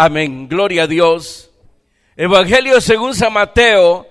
Amén. Gloria a Dios. Evangelio según San Mateo,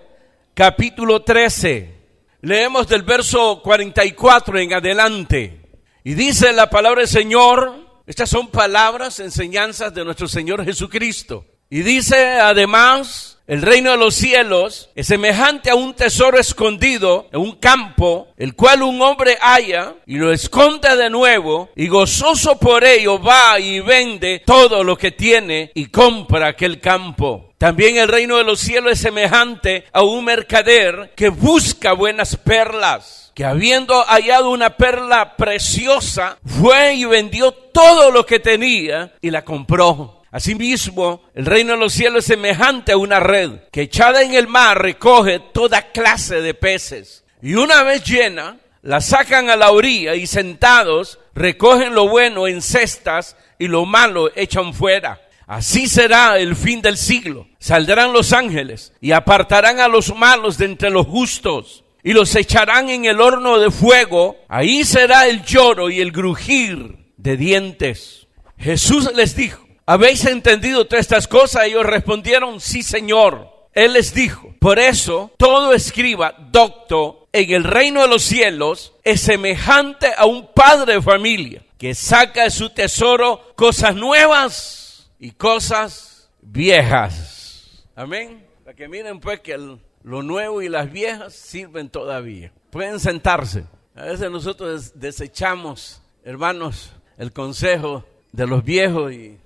capítulo 13. Leemos del verso 44 en adelante. Y dice la palabra del Señor, estas son palabras, enseñanzas de nuestro Señor Jesucristo. Y dice además, el reino de los cielos es semejante a un tesoro escondido en un campo, el cual un hombre halla y lo esconde de nuevo, y gozoso por ello va y vende todo lo que tiene y compra aquel campo. También el reino de los cielos es semejante a un mercader que busca buenas perlas, que habiendo hallado una perla preciosa, fue y vendió todo lo que tenía y la compró. Asimismo, el reino de los cielos es semejante a una red que echada en el mar recoge toda clase de peces. Y una vez llena, la sacan a la orilla y sentados recogen lo bueno en cestas y lo malo echan fuera. Así será el fin del siglo. Saldrán los ángeles y apartarán a los malos de entre los justos y los echarán en el horno de fuego. Ahí será el lloro y el crujir de dientes. Jesús les dijo: ¿habéis entendido todas estas cosas? Ellos respondieron: sí, Señor. Él les dijo: por eso todo escriba docto en el reino de los cielos es semejante a un padre de familia que saca de su tesoro cosas nuevas y cosas viejas. Amén. Para que miren pues que lo nuevo y las viejas sirven todavía. Pueden sentarse. A veces nosotros desechamos, hermanos, el consejo de los viejos y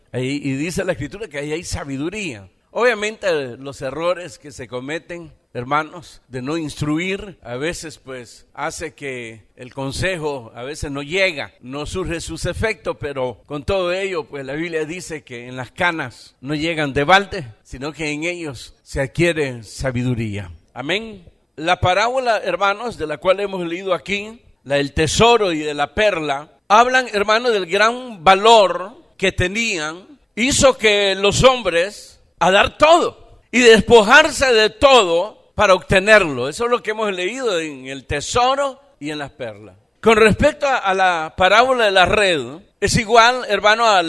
dice la Escritura que ahí hay sabiduría. Obviamente los errores que se cometen, hermanos, de no instruir, a veces pues hace que el consejo a veces no llega, no surge sus efectos, pero con todo ello pues la Biblia dice que en las canas no llegan de balde, sino que en ellos se adquiere sabiduría. Amén. La parábola, hermanos, de la cual hemos leído aquí, la del tesoro y de la perla, hablan, hermanos, del gran valor que tenían, hizo que los hombres a dar todo y despojarse de todo para obtenerlo. Eso es lo que hemos leído en el tesoro y en las perlas. Con respecto a la parábola de la red, es igual, hermano, a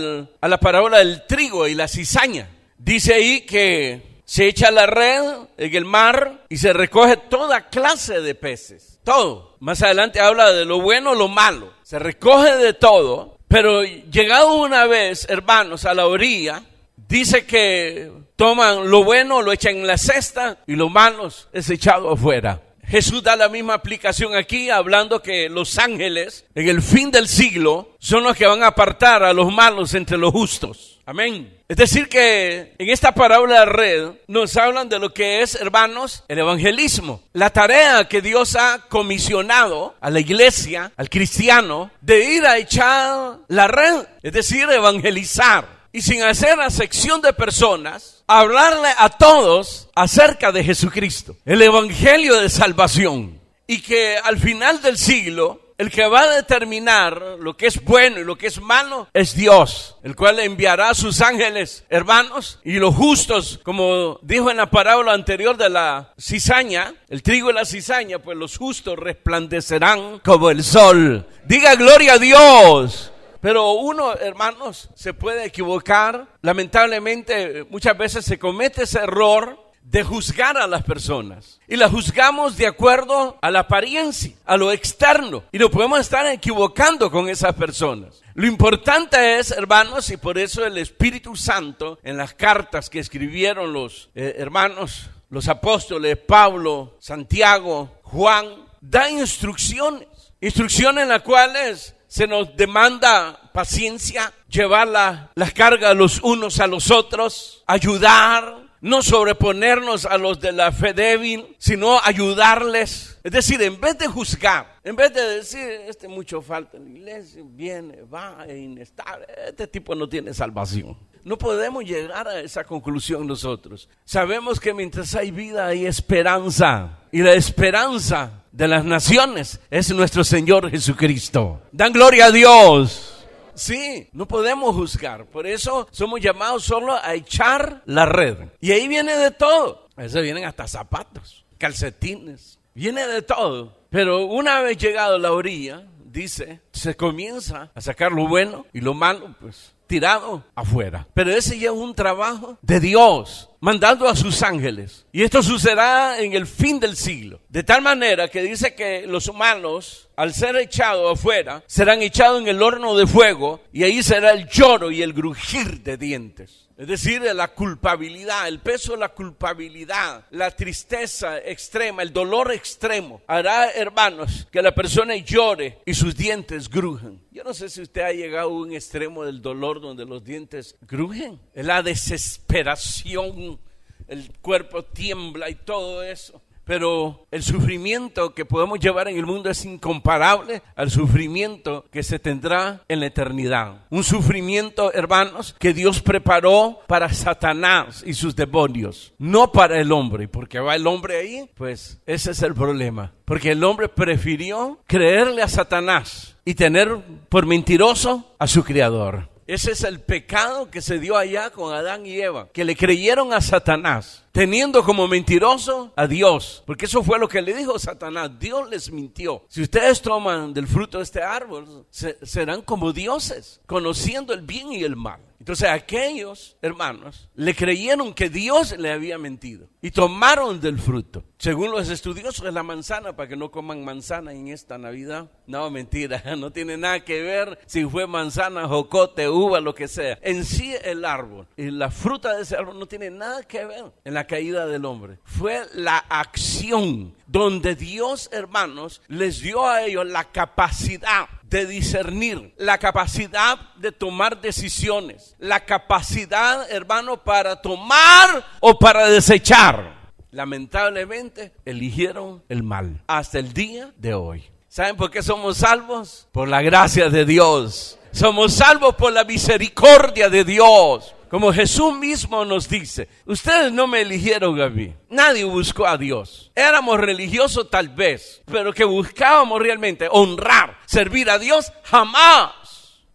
la parábola del trigo y la cizaña. Dice ahí que se echa la red en el mar y se recoge toda clase de peces. Todo. Más adelante habla de lo bueno, lo malo. Se recoge de todo. Pero llegado una vez, hermanos, a la orilla, dice que toman lo bueno, lo echan en la cesta y lo malo es echado afuera. Jesús da la misma aplicación aquí, hablando que los ángeles en el fin del siglo son los que van a apartar a los malos entre los justos. Amén. Es decir que en esta parábola de red nos hablan de lo que es, hermanos, el evangelismo. La tarea que Dios ha comisionado a la iglesia, al cristiano, de ir a echar la red, es decir, evangelizar. Y sin hacer acepción de personas, hablarle a todos acerca de Jesucristo, el evangelio de salvación. Y que al final del siglo, el que va a determinar lo que es bueno y lo que es malo es Dios, el cual enviará a sus ángeles, hermanos, y los justos, como dijo en la parábola anterior de la cizaña, el trigo y la cizaña, pues los justos resplandecerán como el sol. Diga gloria a Dios. Pero uno, hermanos, se puede equivocar. Lamentablemente, muchas veces se comete ese error de juzgar a las personas. Y las juzgamos de acuerdo a la apariencia, a lo externo. Y nos podemos estar equivocando con esas personas. Lo importante es, hermanos, y por eso el Espíritu Santo, en las cartas que escribieron los hermanos, los apóstoles, Pablo, Santiago, Juan, da instrucciones. Instrucciones en las cuales se nos demanda paciencia, llevar las cargas los unos a los otros, ayudar, no sobreponernos a los de la fe débil, sino ayudarles. Es decir, en vez de juzgar, en vez de decir, mucho falta en la iglesia, viene, va, es inestable, este tipo no tiene salvación. No podemos llegar a esa conclusión nosotros. Sabemos que mientras hay vida hay esperanza. Y la esperanza de las naciones es nuestro Señor Jesucristo. Dan gloria a Dios. Sí, no podemos juzgar. Por eso somos llamados solo a echar la red. Y ahí viene de todo. A veces vienen hasta zapatos, calcetines. Viene de todo. Pero una vez llegado a la orilla, dice, se comienza a sacar lo bueno y lo malo, pues tirado afuera. Pero ese ya es un trabajo de Dios, mandando a sus ángeles. Y esto sucederá en el fin del siglo. De tal manera que dice que los humanos, al ser echados afuera, serán echados en el horno de fuego, y ahí será el lloro y el crujir de dientes. Es decir, la culpabilidad, el peso de la culpabilidad, la tristeza extrema, el dolor extremo, hará, hermanos, que la persona llore y sus dientes grujan. Yo no sé si usted ha llegado a un extremo del dolor donde los dientes grujen. Es la desesperación, el cuerpo tiembla y todo eso. Pero el sufrimiento que podemos llevar en el mundo es incomparable al sufrimiento que se tendrá en la eternidad. Un sufrimiento, hermanos, que Dios preparó para Satanás y sus demonios, no para el hombre. Porque va el hombre ahí, pues ese es el problema. Porque el hombre prefirió creerle a Satanás y tener por mentiroso a su creador. Ese es el pecado que se dio allá con Adán y Eva, que le creyeron a Satanás, teniendo como mentiroso a Dios, porque eso fue lo que le dijo Satanás. Dios les mintió. Si ustedes toman del fruto de este árbol, serán como dioses, conociendo el bien y el mal. Entonces aquellos hermanos le creyeron que Dios le había mentido y tomaron del fruto. Según los estudiosos, es la manzana, para que no coman manzana en esta Navidad. No, mentira, no tiene nada que ver si fue manzana, jocote, uva, lo que sea. En sí el árbol y la fruta de ese árbol no tiene nada que ver en la caída del hombre. Fue la acción donde Dios, hermanos, les dio a ellos la capacidad de discernir, la capacidad de tomar decisiones, la capacidad, hermano, para tomar o para desechar. Lamentablemente, eligieron el mal hasta el día de hoy. ¿Saben por qué somos salvos? Por la gracia de Dios. Somos salvos por la misericordia de Dios. Como Jesús mismo nos dice, ustedes no me eligieron a mí. Nadie buscó a Dios. Éramos religiosos tal vez, pero que buscábamos realmente honrar, servir a Dios, jamás.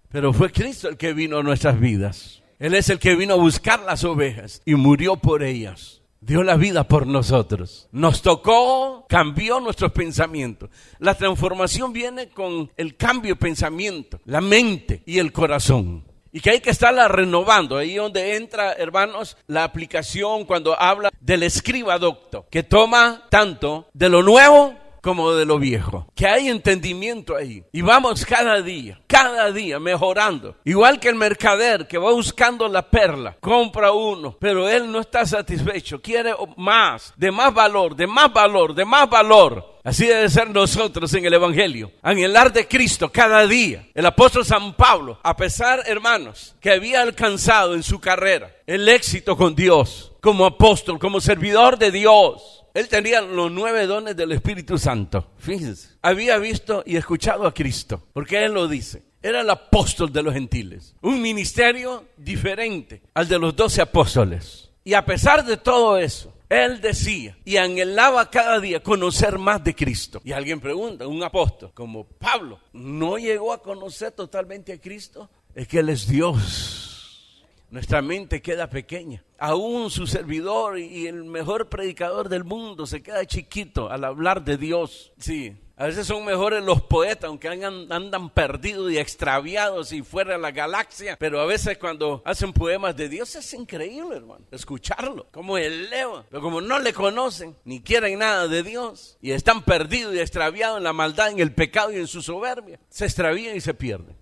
Pero fue Cristo el que vino a nuestras vidas. Él es el que vino a buscar las ovejas y murió por ellas. Dio la vida por nosotros. Nos tocó, cambió nuestros pensamientos. La transformación viene con el cambio de pensamiento, la mente y el corazón. Y que hay que estarla renovando. Ahí donde entra, hermanos, la aplicación cuando habla del escriba docto, que toma tanto de lo nuevo como de lo viejo. Que hay entendimiento ahí. Y vamos cada día mejorando. Igual que el mercader que va buscando la perla, compra uno, pero él no está satisfecho, quiere más, de más valor, de más valor, de más valor. Así debe ser nosotros en el Evangelio, anhelar de Cristo cada día. El apóstol San Pablo, a pesar, hermanos, que había alcanzado en su carrera el éxito con Dios, como apóstol, como servidor de Dios, él tenía los 9 dones del Espíritu Santo. Fíjense, había visto y escuchado a Cristo, porque él lo dice. Era el apóstol de los gentiles, un ministerio diferente al de los 12 apóstoles. Y a pesar de todo eso, él decía y anhelaba cada día conocer más de Cristo. Y alguien pregunta, un apóstol como Pablo, ¿no llegó a conocer totalmente a Cristo? Es que Él es Dios. Nuestra mente queda pequeña. Aún su servidor y el mejor predicador del mundo se queda chiquito al hablar de Dios. Sí. A veces son mejores los poetas, aunque andan perdidos y extraviados y fuera de la galaxia. Pero a veces cuando hacen poemas de Dios es increíble, hermano, escucharlo. Como eleva. Pero como no le conocen, ni quieren nada de Dios, y están perdidos y extraviados en la maldad, en el pecado y en su soberbia, se extravían y se pierden.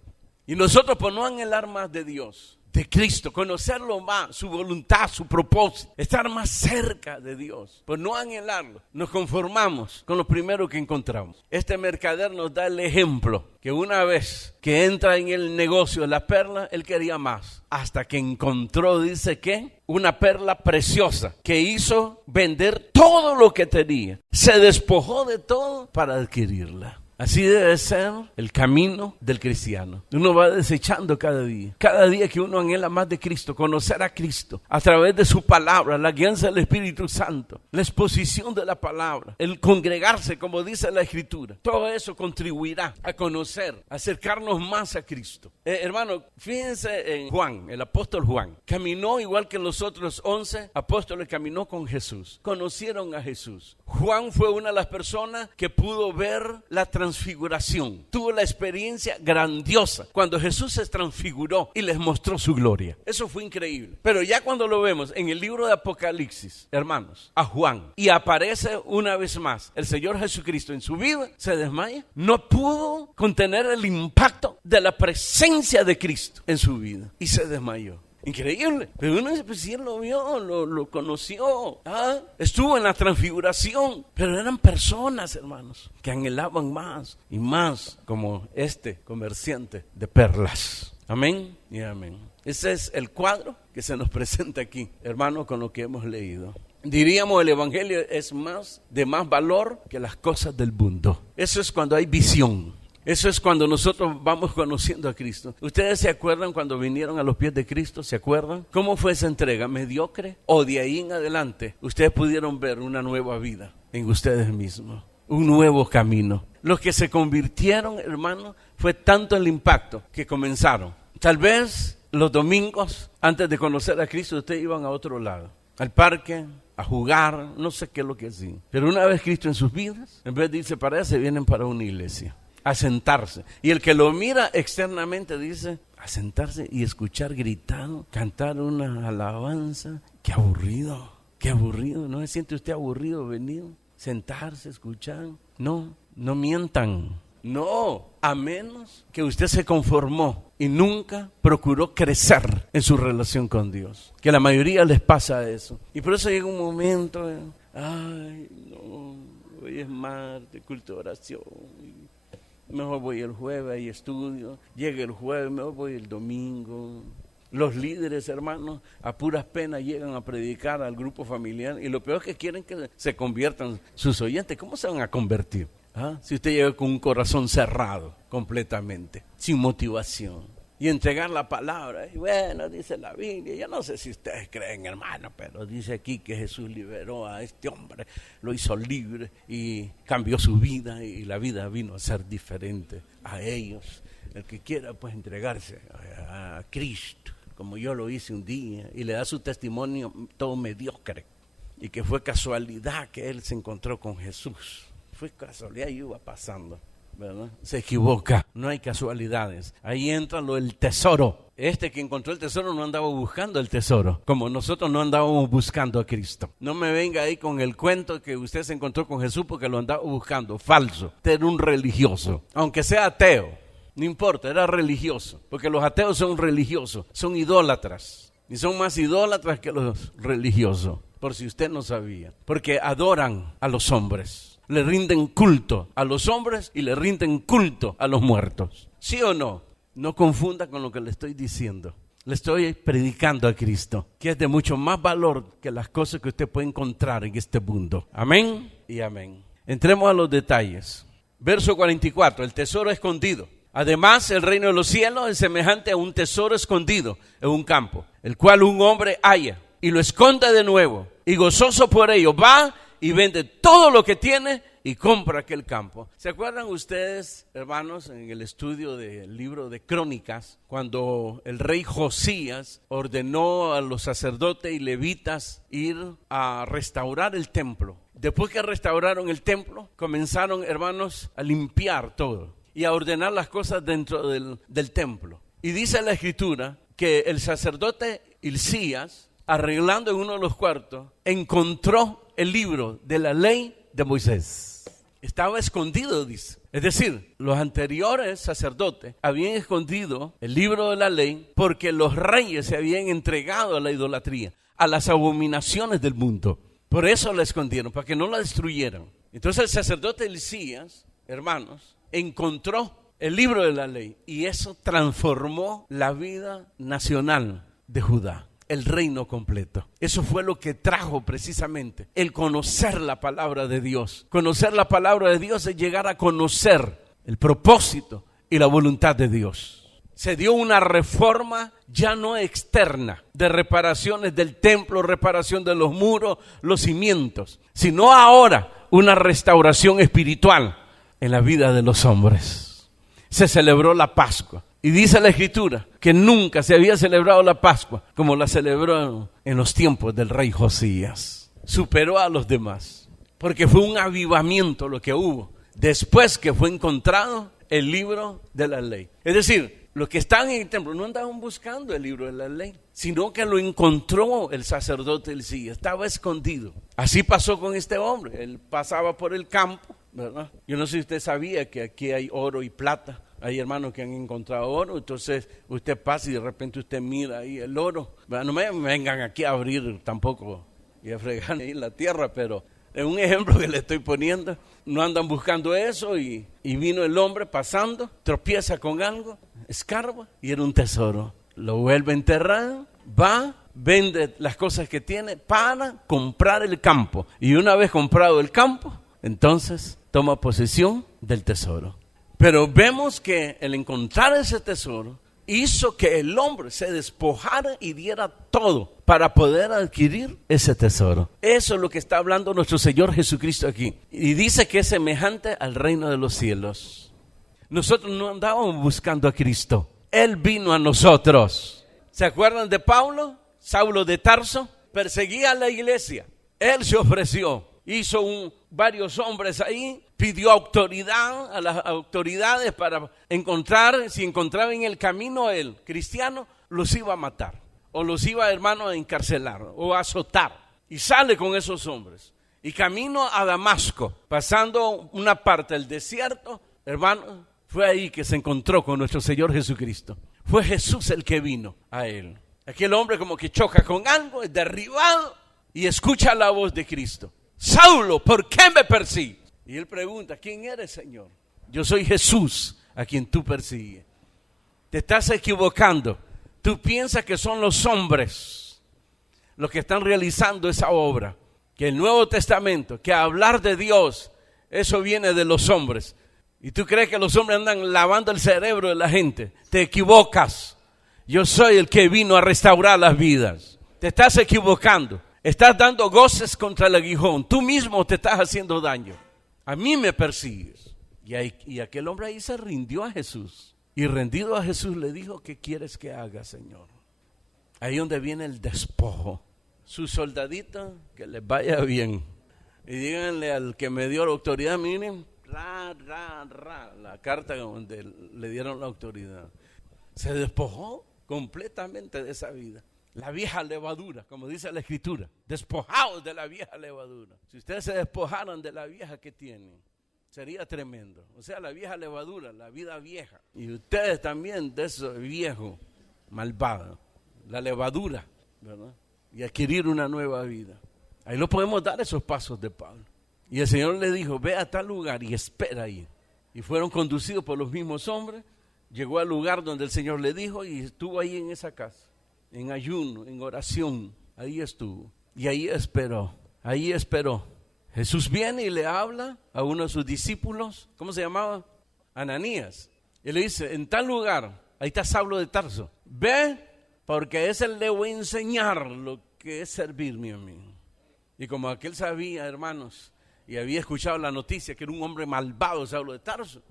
Y nosotros por no anhelar más de Dios, de Cristo, conocerlo más, su voluntad, su propósito, estar más cerca de Dios, por no anhelarlo, nos conformamos con lo primero que encontramos. Este mercader nos da el ejemplo que una vez que entra en el negocio de la perla, él quería más, hasta que encontró, dice que, una perla preciosa que hizo vender todo lo que tenía, se despojó de todo para adquirirla. Así debe ser el camino del cristiano. Uno va desechando cada día que uno anhela más de Cristo, conocer a Cristo a través de su palabra, la guianza del Espíritu Santo, la exposición de la palabra, el congregarse como dice la Escritura. Todo eso contribuirá a conocer, a acercarnos más a Cristo. Hermano, fíjense en Juan, el apóstol Juan. Caminó igual que los otros 11 apóstoles, caminó con Jesús. Conocieron a Jesús. Juan fue una de las personas que pudo ver la transformación transfiguración, tuvo la experiencia grandiosa cuando Jesús se transfiguró y les mostró su gloria. Eso fue increíble. Pero ya cuando lo vemos en el libro de Apocalipsis, hermanos, a Juan, y aparece una vez más el Señor Jesucristo en su vida, se desmaya. No pudo contener el impacto de la presencia de Cristo en su vida y se desmayó. Increíble, pero uno pues, sí lo vio, lo conoció, estuvo en la transfiguración, pero eran personas, hermanos, que anhelaban más y más, como este comerciante de perlas. Amén y amén. Ese es el cuadro que se nos presenta aquí, hermanos, con lo que hemos leído. Diríamos, el evangelio es de más valor que las cosas del mundo. Eso es cuando hay visión. Eso es cuando nosotros vamos conociendo a Cristo. ¿Ustedes se acuerdan cuando vinieron a los pies de Cristo? ¿Se acuerdan? ¿Cómo fue esa entrega? ¿Mediocre? ¿O de ahí en adelante ustedes pudieron ver una nueva vida en ustedes mismos? Un nuevo camino. Los que se convirtieron, hermanos, fue tanto el impacto que comenzaron. Tal vez los domingos, antes de conocer a Cristo, ustedes iban a otro lado. Al parque, a jugar, no sé qué es lo que hacían. Pero una vez Cristo en sus vidas, en vez de irse para allá, se vienen para una iglesia. A sentarse. Y el que lo mira externamente dice, a sentarse y escuchar gritado, cantar una alabanza. Qué aburrido, ¿no se siente usted aburrido venir? Sentarse, escuchar. No mientan. No, a menos que usted se conformó y nunca procuró crecer en su relación con Dios. Que a la mayoría les pasa eso. Y por eso llega un momento, hoy es martes, culto de oración. Mejor voy el jueves y estudio. Llega el jueves, mejor voy el domingo. Los líderes, hermanos, a puras penas llegan a predicar al grupo familiar. Y lo peor es que quieren que se conviertan sus oyentes. ¿Cómo se van a convertir? Si usted llega con un corazón cerrado completamente, sin motivación. Y entregar la palabra. Y bueno, dice la Biblia. Yo no sé si ustedes creen, hermano, pero dice aquí que Jesús liberó a este hombre, lo hizo libre y cambió su vida. Y la vida vino a ser diferente a ellos. El que quiera, pues, entregarse a Cristo, como yo lo hice un día. Y le da su testimonio todo mediocre. Y que fue casualidad que él se encontró con Jesús. Fue casualidad y iba pasando. ¿Verdad? Se equivoca, no hay casualidades. Ahí entra lo del tesoro. Este que encontró el tesoro no andaba buscando el tesoro, como nosotros no andábamos buscando a Cristo. No me venga ahí con el cuento que usted se encontró con Jesús porque lo andaba buscando. Falso. Usted era un religioso, aunque sea ateo, no importa, era religioso. Porque los ateos son religiosos, son idólatras. Y son más idólatras que los religiosos, por si usted no sabía. Porque adoran a los hombres. Le rinden culto a los hombres y le rinden culto a los muertos. ¿Sí o no? No confunda con lo que le estoy diciendo. Le estoy predicando a Cristo, que es de mucho más valor que las cosas que usted puede encontrar en este mundo. Amén y amén. Entremos a los detalles. Verso 44, el tesoro escondido. Además, el reino de los cielos es semejante a un tesoro escondido en un campo, el cual un hombre halla y lo esconde de nuevo. Y gozoso por ello va y vende todo lo que tiene y compra aquel campo. ¿Se acuerdan ustedes, hermanos, en el estudio del libro de Crónicas, cuando el rey Josías ordenó a los sacerdotes y levitas ir a restaurar el templo? Después que restauraron el templo, comenzaron, hermanos, a limpiar todo y a ordenar las cosas dentro del templo. Y dice la Escritura que el sacerdote Hilcías, arreglando en uno de los cuartos, encontró el libro de la ley de Moisés. Estaba escondido, dice. Es decir, los anteriores sacerdotes habían escondido el libro de la ley porque los reyes se habían entregado a la idolatría, a las abominaciones del mundo. Por eso la escondieron, para que no la destruyeran. Entonces el sacerdote Hilcías, hermanos, encontró el libro de la ley y eso transformó la vida nacional de Judá. El reino completo. Eso fue lo que trajo precisamente el conocer la palabra de Dios. Conocer la palabra de Dios es llegar a conocer el propósito y la voluntad de Dios. Se dio una reforma ya no externa de reparaciones del templo, reparación de los muros, los cimientos, sino ahora una restauración espiritual en la vida de los hombres. Se celebró la Pascua. Y dice la Escritura que nunca se había celebrado la Pascua como la celebró en los tiempos del rey Josías. Superó a los demás, porque fue un avivamiento lo que hubo después que fue encontrado el libro de la ley. Es decir, los que estaban en el templo no andaban buscando el libro de la ley, sino que lo encontró el sacerdote Elías, estaba escondido. Así pasó con este hombre, él pasaba por el campo, ¿verdad? Yo no sé si usted sabía que aquí hay oro y plata. Hay hermanos que han encontrado oro, entonces usted pasa y de repente usted mira ahí el oro. No me vengan aquí a abrir tampoco y a fregar ahí la tierra, pero es un ejemplo que le estoy poniendo. No andan buscando eso y vino el hombre pasando, tropieza con algo, escarba y era un tesoro. Lo vuelve a enterrar, va, vende las cosas que tiene para comprar el campo. Y una vez comprado el campo, entonces toma posesión del tesoro. Pero vemos que el encontrar ese tesoro hizo que el hombre se despojara y diera todo para poder adquirir ese tesoro. Eso es lo que está hablando nuestro Señor Jesucristo aquí. Y dice que es semejante al reino de los cielos. Nosotros no andábamos buscando a Cristo. Él vino a nosotros. ¿Se acuerdan de Pablo? Saulo de Tarso perseguía a la iglesia. Él se ofreció. Hizo varios hombres ahí, pidió autoridad a las autoridades para encontrar, si encontraba en el camino el cristiano, los iba a matar, o los iba, hermano, a encarcelar, o a azotar. Y sale con esos hombres, y camino a Damasco, pasando una parte del desierto, hermano, fue ahí que se encontró con nuestro Señor Jesucristo. Fue Jesús el que vino a él. Aquel hombre como que choca con algo, es derribado, y escucha la voz de Cristo. Saulo, ¿por qué me persigues? Y él pregunta, ¿quién eres, Señor? Yo soy Jesús, a quien tú persigues. Te estás equivocando. Tú piensas que son los hombres los que están realizando esa obra. Que el Nuevo Testamento, que hablar de Dios, eso viene de los hombres. Y tú crees que los hombres andan lavando el cerebro de la gente. Te equivocas. Yo soy el que vino a restaurar las vidas. Te estás equivocando. Estás dando goces contra el aguijón. Tú mismo te estás haciendo daño. A mí me persigues. Y aquel hombre ahí se rindió a Jesús. Y rendido a Jesús le dijo, ¿qué quieres que haga, Señor? Ahí donde viene el despojo. Sus soldaditos, que les vaya bien. Y díganle al que me dio la autoridad, miren, la carta donde le dieron la autoridad. Se despojó completamente de esa vida. La vieja levadura, como dice la Escritura, despojados de la vieja levadura. Si ustedes se despojaran de la vieja que tienen, sería tremendo. O sea, la vieja levadura, la vida vieja. Y ustedes también de eso viejo, malvado, la levadura, ¿verdad? Y adquirir una nueva vida. Ahí lo podemos dar esos pasos de Pablo. Y el Señor le dijo, ve a tal lugar y espera ahí. Y fueron conducidos por los mismos hombres. Llegó al lugar donde el Señor le dijo y estuvo ahí en esa casa. En ayuno, en oración, ahí estuvo. Y ahí esperó. Jesús viene y le habla a uno de sus discípulos. ¿Cómo se llamaba? Ananías. Y le dice, en tal lugar, ahí está Saulo de Tarso. Ve, porque ese le voy a enseñar lo que es servirme a mí. Y como aquel sabía, hermanos, y había escuchado la noticia que era un hombre malvado, Saulo de Tarso,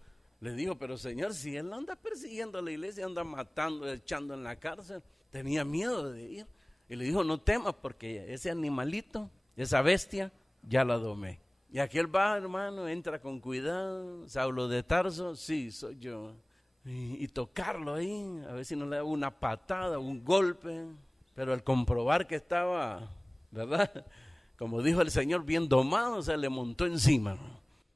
le dijo, pero Señor, si él anda persiguiendo a la iglesia, anda matando, echando en la cárcel, tenía miedo de ir. Y le dijo, no temas porque ese animalito, esa bestia, ya la domé. Y aquel va, hermano, entra con cuidado. Saulo de Tarso, sí, soy yo. Y tocarlo ahí, a ver si no le da una patada, un golpe. Pero al comprobar que estaba, ¿verdad? Como dijo el Señor, bien domado, se le montó encima.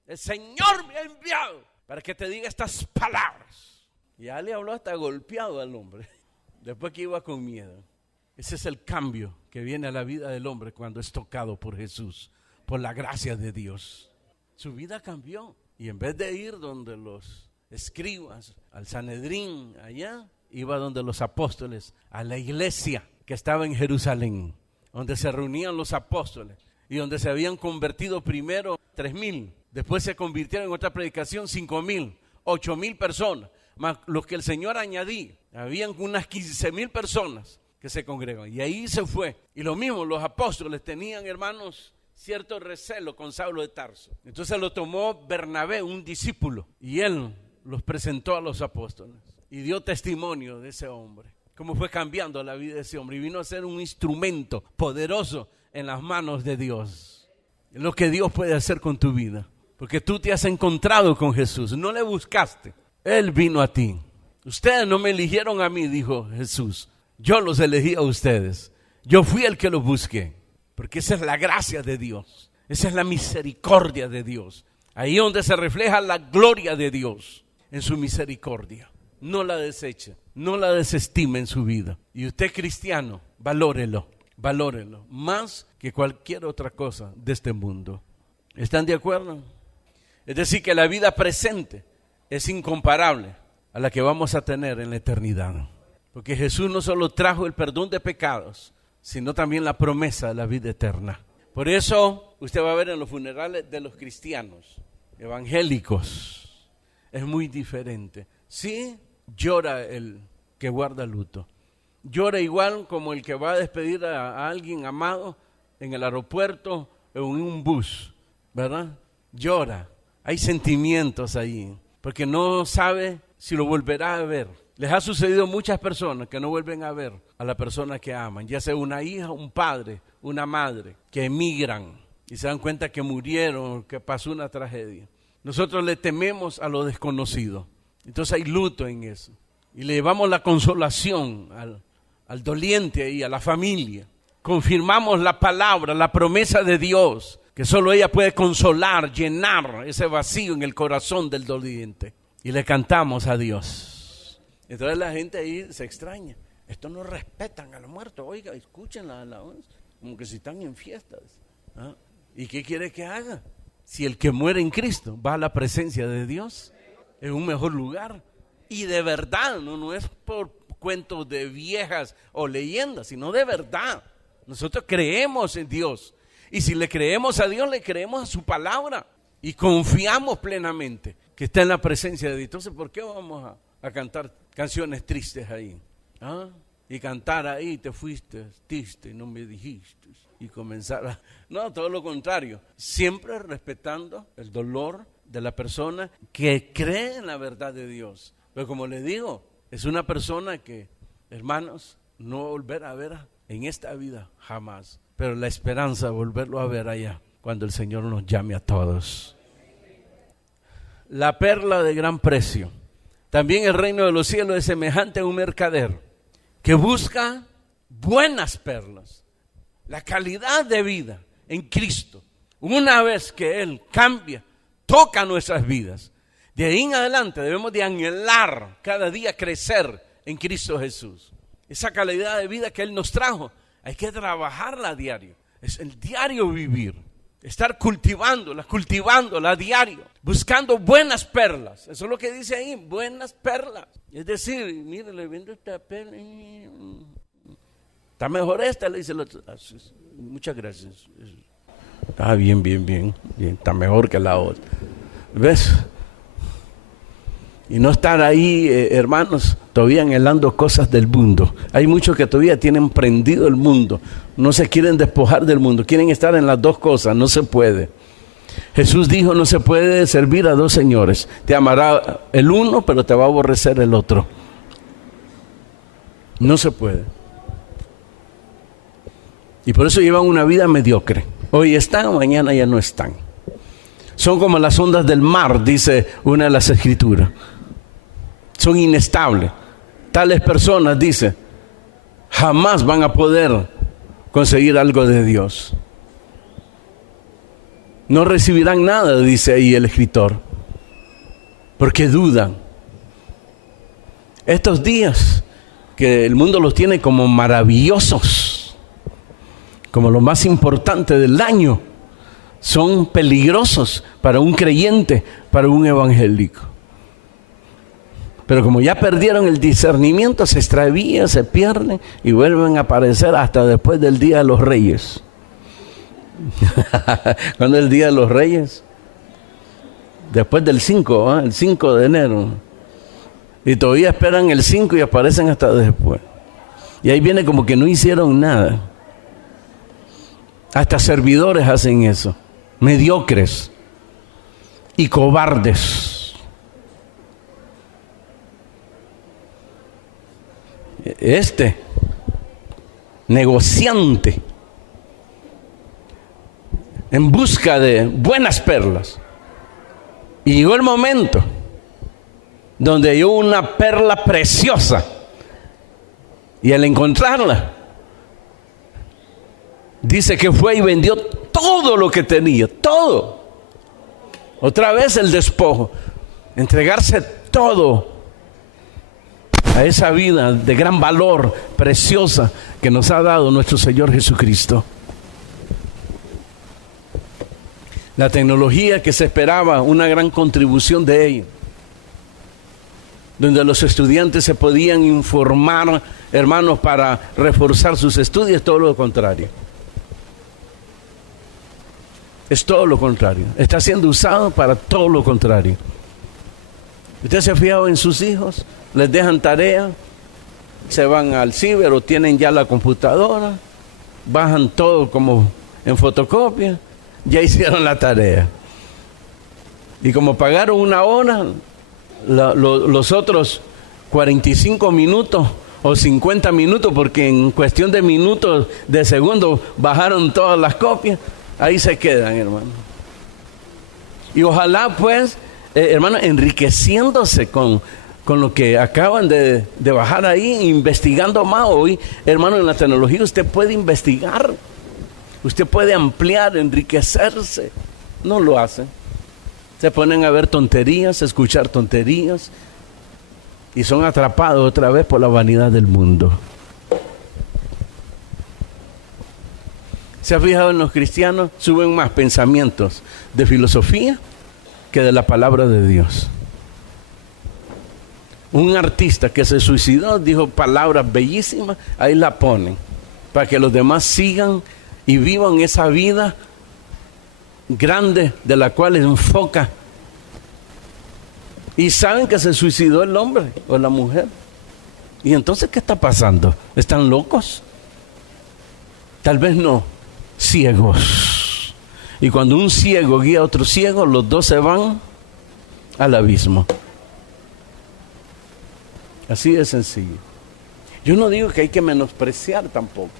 El Señor me ha enviado para que te diga estas palabras. Y ya le habló hasta golpeado al hombre. Después que iba con miedo. Ese es el cambio que viene a la vida del hombre cuando es tocado por Jesús, por la gracia de Dios. Su vida cambió. Y en vez de ir donde los escribas, al Sanedrín, allá, iba donde los apóstoles, a la iglesia que estaba en Jerusalén, donde se reunían los apóstoles y donde se habían convertido primero 3,000. Después se convirtieron en otra predicación 5,000, 8,000 personas. Más los que el Señor añadía, habían unas 15,000 personas que se congregan. Y ahí se fue. Y lo mismo, los apóstoles tenían, hermanos, cierto recelo con Saulo de Tarso. Entonces lo tomó Bernabé, un discípulo, y él los presentó a los apóstoles. Y dio testimonio de ese hombre. Cómo fue cambiando la vida de ese hombre. Y vino a ser un instrumento poderoso en las manos de Dios. Lo que Dios puede hacer con tu vida. Porque tú te has encontrado con Jesús, no le buscaste. Él vino a ti. Ustedes no me eligieron a mí, dijo Jesús. Yo los elegí a ustedes. Yo fui el que los busqué. Porque esa es la gracia de Dios. Esa es la misericordia de Dios. Ahí donde se refleja la gloria de Dios en su misericordia. No la deseche, no la desestime en su vida. Y usted cristiano, valórelo más que cualquier otra cosa de este mundo. ¿Están de acuerdo? Es decir, que la vida presente es incomparable a la que vamos a tener en la eternidad. Porque Jesús no solo trajo el perdón de pecados, sino también la promesa de la vida eterna. Por eso usted va a ver en los funerales de los cristianos evangélicos, es muy diferente. Sí, llora el que guarda luto. Llora igual como el que va a despedir a alguien amado en el aeropuerto o en un bus, ¿verdad? Llora. Hay sentimientos ahí, porque no sabe si lo volverá a ver. Les ha sucedido a muchas personas que no vuelven a ver a la persona que aman, ya sea una hija, un padre, una madre, que emigran y se dan cuenta que murieron, que pasó una tragedia. Nosotros le tememos a lo desconocido, entonces hay luto en eso. Y le llevamos la consolación al doliente y a la familia. Confirmamos la palabra, la promesa de Dios, que solo ella puede consolar, llenar ese vacío en el corazón del doliente. Y le cantamos a Dios. Entonces la gente ahí se extraña. Estos no respetan a los muertos. Oiga, escuchen la alabanza, como que si están en fiestas. ¿Ah? ¿Y qué quiere que haga? Si el que muere en Cristo va a la presencia de Dios, es un mejor lugar. Y de verdad, no es por cuentos de viejas o leyendas, sino de verdad. Nosotros creemos en Dios. Y si le creemos a Dios, le creemos a su palabra. Y confiamos plenamente que está en la presencia de Dios. Entonces, ¿por qué vamos a cantar canciones tristes ahí? ¿Ah? Y cantar ahí, te fuiste triste y no me dijiste. Y comenzar a... No, todo lo contrario. Siempre respetando el dolor de la persona que cree en la verdad de Dios. Pero como le digo, es una persona que, hermanos, no volverá a ver en esta vida jamás. Pero la esperanza de volverlo a ver allá, cuando el Señor nos llame a todos. La perla de gran precio. También el reino de los cielos es semejante a un mercader que busca buenas perlas. La calidad de vida en Cristo. Una vez que Él cambia, toca nuestras vidas. De ahí en adelante debemos de anhelar cada día crecer en Cristo Jesús. Esa calidad de vida que Él nos trajo, hay que trabajarla a diario. Es el diario vivir. Estar cultivándola a diario. Buscando buenas perlas. Eso es lo que dice ahí, buenas perlas. Es decir, mire, le vendo esta perla. Está mejor esta, le dice el otro. Muchas gracias. Está bien. Está mejor que la otra. ¿Ves? Y no estar ahí, hermanos, todavía anhelando cosas del mundo. Hay muchos que todavía tienen prendido el mundo. No se quieren despojar del mundo. Quieren estar en las dos cosas. No se puede. Jesús dijo, no se puede servir a dos señores. Te amará el uno, pero te va a aborrecer el otro. No se puede. Y por eso llevan una vida mediocre. Hoy están, mañana ya no están. Son como las ondas del mar, dice una de las escrituras. Son inestables. Tales personas, dice, jamás van a poder conseguir algo de Dios. No recibirán nada, dice ahí el escritor, porque dudan. Estos días que el mundo los tiene como maravillosos, como lo más importante del año, son peligrosos para un creyente, para un evangélico. Pero como ya perdieron el discernimiento, se extravían, se pierden y vuelven a aparecer hasta después del Día de los Reyes. ¿Cuándo es el Día de los Reyes? Después del 5, el 5 de enero. Y todavía esperan el 5 y aparecen hasta después. Y ahí viene como que no hicieron nada. Hasta servidores hacen eso. Mediocres y cobardes. Negociante en busca de buenas perlas, Y llegó el momento donde halló una perla preciosa. Y al encontrarla, dice que fue y vendió todo lo que tenía, todo. Otra vez el despojo, entregarse todo a esa vida de gran valor, preciosa, que nos ha dado nuestro Señor Jesucristo. La tecnología que se esperaba, una gran contribución de ella, donde los estudiantes se podían informar, hermanos, para reforzar sus estudios, es todo lo contrario. Es todo lo contrario. Está siendo usado para todo lo contrario. ¿Usted se ha fijado en sus hijos? Les dejan tarea, se van al ciber o tienen ya la computadora, bajan todo como en fotocopia, ya hicieron la tarea. Y como pagaron una hora, los otros 45 minutos o 50 minutos, porque en cuestión de minutos, de segundos, bajaron todas las copias, ahí se quedan, hermano. Y ojalá pues, hermano, enriqueciéndose con lo que acaban de bajar ahí, investigando más. Hoy, hermano, en la tecnología usted puede investigar, usted puede ampliar, enriquecerse. No lo hacen. Se ponen a ver tonterías, a escuchar tonterías, y son atrapados otra vez por la vanidad del mundo. ¿Se ha fijado en los cristianos? Suben más pensamientos de filosofía que de la palabra de Dios. Un artista que se suicidó dijo palabras bellísimas, ahí la ponen, para que los demás sigan y vivan esa vida grande de la cual enfoca. Y saben que se suicidó el hombre o la mujer. ¿Y entonces qué está pasando? ¿Están locos? Tal vez no, ciegos. Y cuando un ciego guía a otro ciego, los dos se van al abismo. Así de sencillo. Yo no digo que hay que menospreciar tampoco,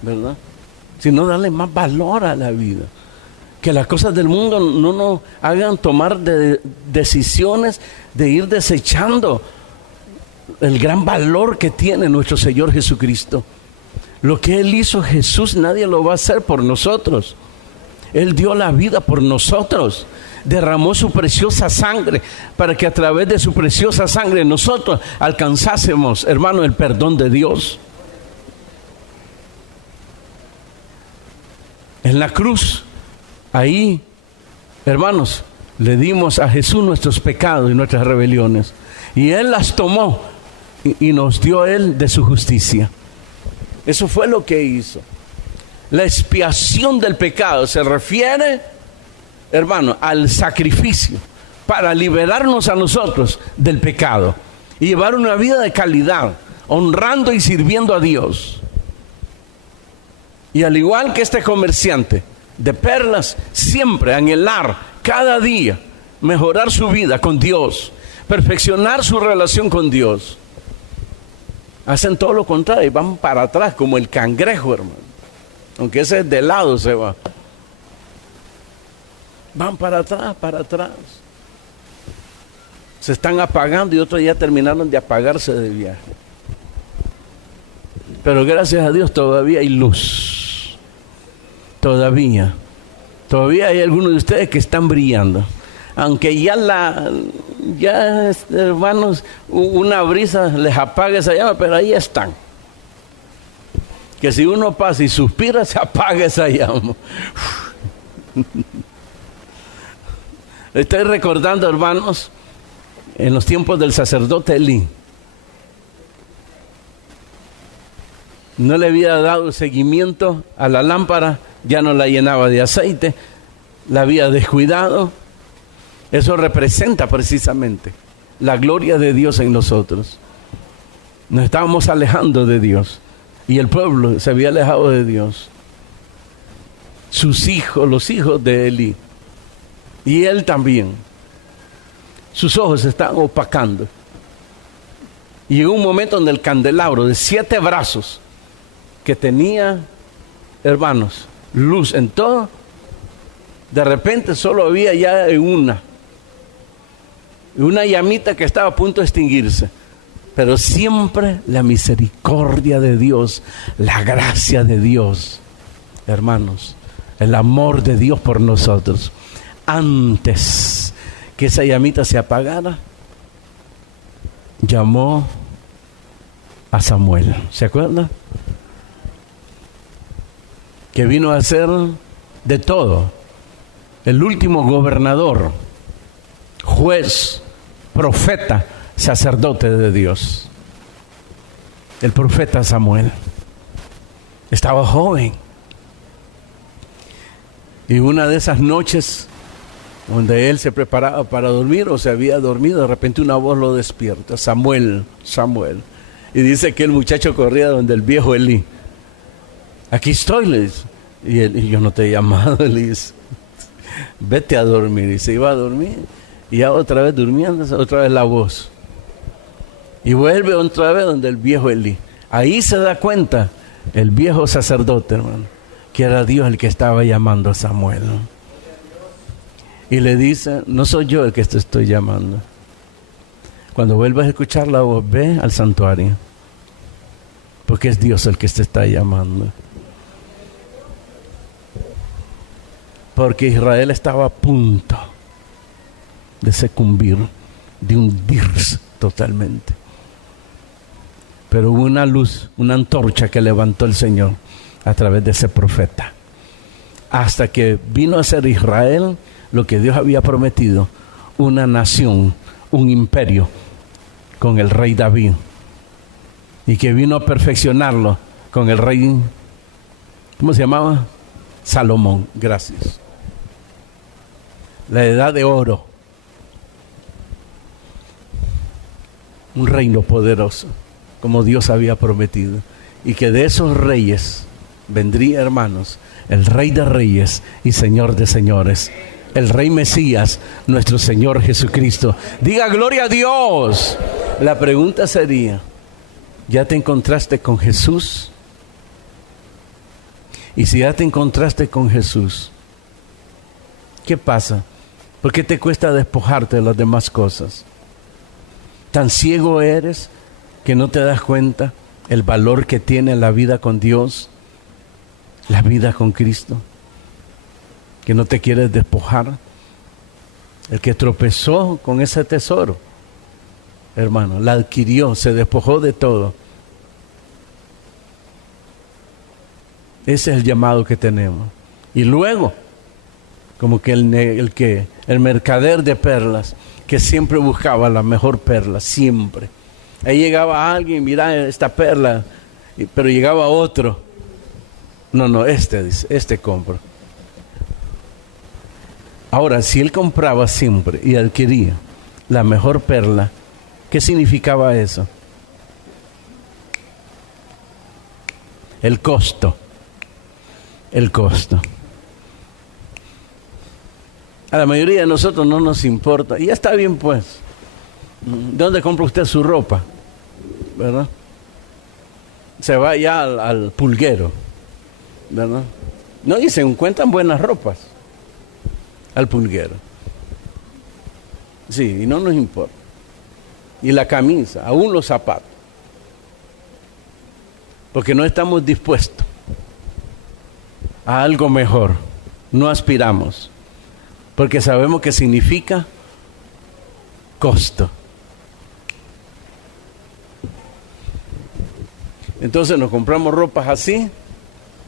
¿verdad? Sino darle más valor a la vida. Que las cosas del mundo no nos hagan tomar decisiones de ir desechando el gran valor que tiene nuestro Señor Jesucristo. Lo que Él hizo, Jesús, nadie lo va a hacer por nosotros. Él dio la vida por nosotros. Derramó su preciosa sangre para que a través de su preciosa sangre nosotros alcanzásemos, hermano, el perdón de Dios. En la cruz, ahí, hermanos, le dimos a Jesús nuestros pecados y nuestras rebeliones. Y Él las tomó y nos dio Él de su justicia. Eso fue lo que hizo. La expiación del pecado se refiere, hermano, al sacrificio para liberarnos a nosotros del pecado y llevar una vida de calidad, honrando y sirviendo a Dios. Y al igual que este comerciante de perlas, siempre anhelar cada día mejorar su vida con Dios, perfeccionar su relación con Dios. Hacen todo lo contrario y van para atrás como el cangrejo, hermano. Aunque ese de lado se va. Van para atrás, para atrás. Se están apagando y otros ya terminaron de apagarse de viaje. Pero gracias a Dios todavía hay luz. Todavía hay algunos de ustedes que están brillando. Aunque ya hermanos, una brisa les apaga esa llama, pero ahí están. Que si uno pasa y suspira, se apaga esa llama. Estoy recordando, hermanos, en los tiempos del sacerdote Elí. No le había dado seguimiento a la lámpara, ya no la llenaba de aceite, la había descuidado. Eso representa precisamente la gloria de Dios en nosotros. Nos estábamos alejando de Dios y el pueblo se había alejado de Dios. Sus hijos, los hijos de Elí, y él también, sus ojos se estaban opacando. Y llegó un momento donde el candelabro de 7 brazos que tenía, hermanos, luz en todo, de repente solo había ya una una llamita que estaba a punto de extinguirse. Pero siempre la misericordia de Dios, la gracia de Dios, hermanos, el amor de Dios por nosotros. Antes que esa llamita se apagara, llamó a Samuel. ¿Se acuerdan? Que vino a ser de todo. El último gobernador, juez, profeta, sacerdote de Dios. El profeta Samuel. Estaba joven. Y una de esas noches donde él se preparaba para dormir o se había dormido, de repente una voz lo despierta. Samuel, Samuel. Y dice que el muchacho corría donde el viejo Elí. Aquí estoy, le dice. Y yo no te he llamado, le dice. Vete a dormir. Y se iba a dormir. Y ya otra vez durmiendo, otra vez la voz. Y vuelve otra vez donde el viejo Elí. Ahí se da cuenta el viejo sacerdote, hermano, que era Dios el que estaba llamando a Samuel, ¿no? Y le dice, no soy yo el que te estoy llamando. Cuando vuelvas a escuchar la voz, ve al santuario, porque es Dios el que te está llamando. Porque Israel estaba a punto de sucumbir, de hundirse totalmente. Pero hubo una luz, una antorcha que levantó el Señor a través de ese profeta. Hasta que vino a ser Israel lo que Dios había prometido, una nación, un imperio, con el rey David. Y que vino a perfeccionarlo con el rey, ¿cómo se llamaba? Salomón, gracias. La edad de oro. Un reino poderoso, como Dios había prometido. Y que de esos reyes vendría, hermanos, el Rey de Reyes y Señor de Señores, el Rey Mesías, nuestro Señor Jesucristo. Diga gloria a Dios. La pregunta sería, ¿ya te encontraste con Jesús? Y si ya te encontraste con Jesús, ¿qué pasa? ¿Por qué te cuesta despojarte de las demás cosas? ¿Tan ciego eres que no te das cuenta el valor que tiene la vida con Dios, la vida con Cristo? Que no te quieres despojar. El que tropezó con ese tesoro, hermano, la adquirió, se despojó de todo. Ese es el llamado que tenemos. Y luego, como que el mercader de perlas, que siempre buscaba la mejor perla, siempre. Ahí llegaba alguien, mira esta perla, pero llegaba otro. No, este compro. Ahora, si él compraba siempre y adquiría la mejor perla, ¿qué significaba eso? El costo. El costo. A la mayoría de nosotros no nos importa. Y ya está bien, pues. ¿Dónde compra usted su ropa? ¿Verdad? Se va ya al pulguero, ¿verdad? No, y se encuentran buenas ropas al pulguero. Sí, y no nos importa. Y la camisa, aún los zapatos. Porque no estamos dispuestos a algo mejor. No aspiramos. Porque sabemos que significa costo. Entonces nos compramos ropas así,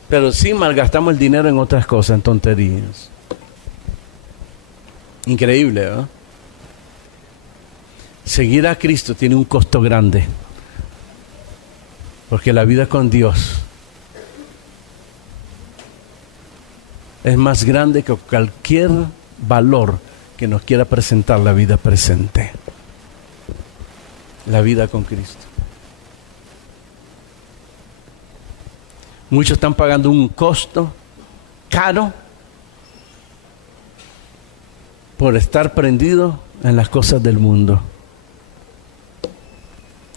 pero sí malgastamos el dinero en otras cosas, en tonterías. Increíble, ¿verdad? Seguir a Cristo tiene un costo grande, porque la vida con Dios es más grande que cualquier valor que nos quiera presentar la vida presente. La vida con Cristo. Muchos están pagando un costo caro por estar prendidos en las cosas del mundo.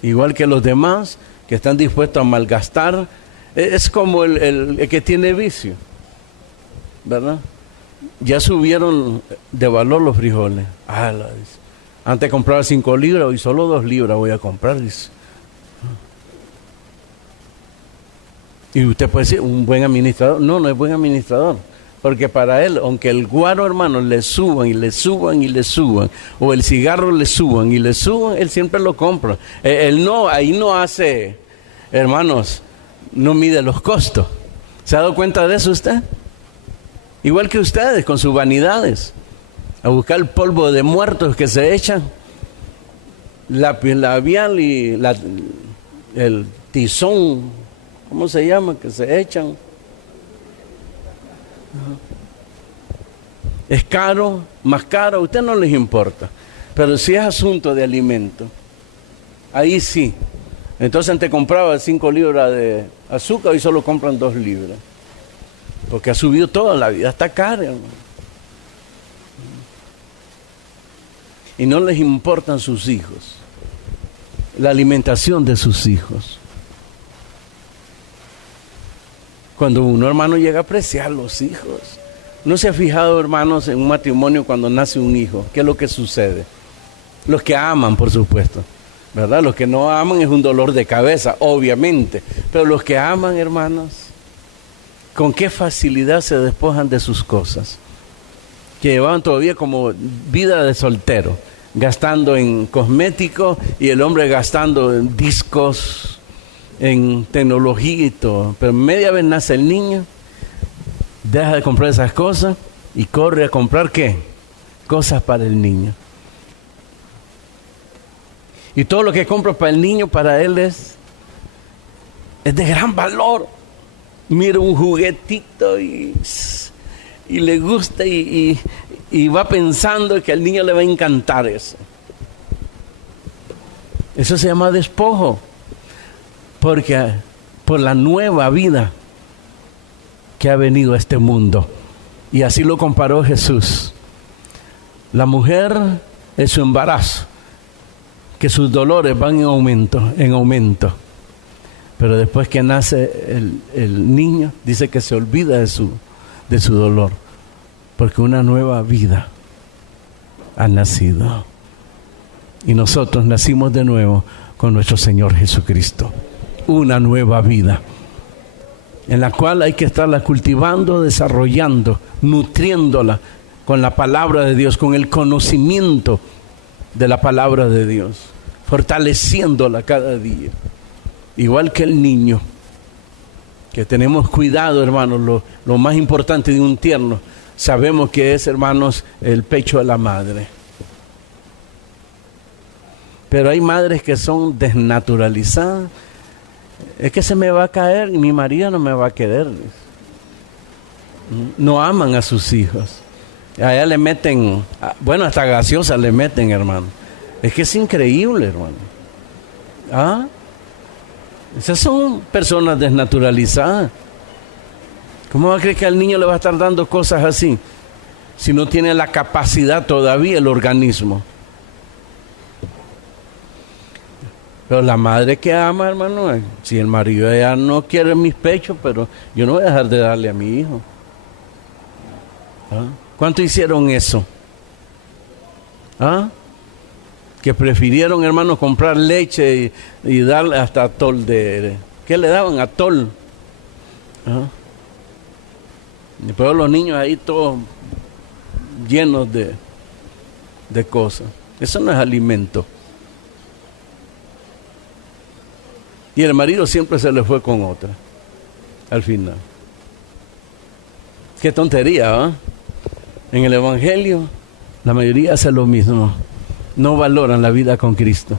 Igual que los demás que están dispuestos a malgastar. Es como el que tiene vicio, ¿verdad? Ya subieron de valor los frijoles. Antes compraba 5 libras, hoy solo 2 libras voy a comprar, dice. Y usted puede decir, ¿un buen administrador? No, no es buen administrador. Porque para él, aunque el guaro, hermano, le suban y le suban y le suban, o el cigarro le suban y le suban, él siempre lo compra. Él no, ahí no hace, hermanos, no mide los costos. ¿Se ha dado cuenta de eso usted? Igual que ustedes, con sus vanidades. A buscar el polvo de muertos que se echan, lápiz labial y el tizón, ¿cómo se llama? Que se echan. Es caro, más caro, a usted no les importa. Pero si es asunto de alimento, ahí sí. Entonces antes compraba 5 libras de azúcar y solo compran 2 libras. Porque ha subido toda la vida, está caro, hermano. Y no les importan sus hijos, la alimentación de sus hijos. Cuando uno, hermano, llega a apreciar los hijos. ¿No se ha fijado, hermanos, en un matrimonio cuando nace un hijo? ¿Qué es lo que sucede? Los que aman, por supuesto, ¿verdad? Los que no aman es un dolor de cabeza, obviamente. Pero los que aman, hermanos, ¿con qué facilidad se despojan de sus cosas? Que llevaban todavía como vida de soltero, gastando en cosméticos y el hombre gastando en discos, en tecnología y todo. Pero media vez nace el niño, deja de comprar esas cosas y corre a comprar ¿qué? Cosas para el niño. Y todo lo que compra para el niño, para él es de gran valor. Mira un juguetito y le gusta y va pensando que al niño le va a encantar eso. Eso se llama despojo. Porque por la nueva vida que ha venido a este mundo. Y así lo comparó Jesús. La mujer es su embarazo, que sus dolores van en aumento. Pero después que nace el niño, dice que se olvida de su dolor. Porque una nueva vida ha nacido. Y nosotros nacimos de nuevo con nuestro Señor Jesucristo. Una nueva vida, en la cual hay que estarla cultivando, desarrollando, nutriéndola con la palabra de Dios, con el conocimiento de la palabra de Dios, fortaleciéndola cada día. Igual que el niño, que tenemos cuidado, hermanos, lo más importante de un tierno, sabemos que es, hermanos, el pecho de la madre. Pero hay madres que son desnaturalizadas. Es que se me va a caer y mi marido no me va a querer. No aman a sus hijos. Allá le meten, bueno, hasta gaseosa le meten, hermano. Es que es increíble, hermano. ¿Ah? Esas son personas desnaturalizadas. ¿Cómo va a creer que al niño le va a estar dando cosas así? Si no tiene la capacidad todavía el organismo. Pero la madre que ama, hermano, si el marido ya no quiere mis pechos, pero yo no voy a dejar de darle a mi hijo. ¿Ah? ¿Cuánto hicieron eso? ¿Ah? Que prefirieron, hermano, comprar leche y darle hasta atol de... ¿Qué le daban? Atol. ¿Ah? Y pero los niños ahí todos llenos de cosas. Eso no es alimento. Y el marido siempre se le fue con otra, al final. Qué tontería, ¿eh? En el Evangelio, la mayoría hace lo mismo. No valoran la vida con Cristo.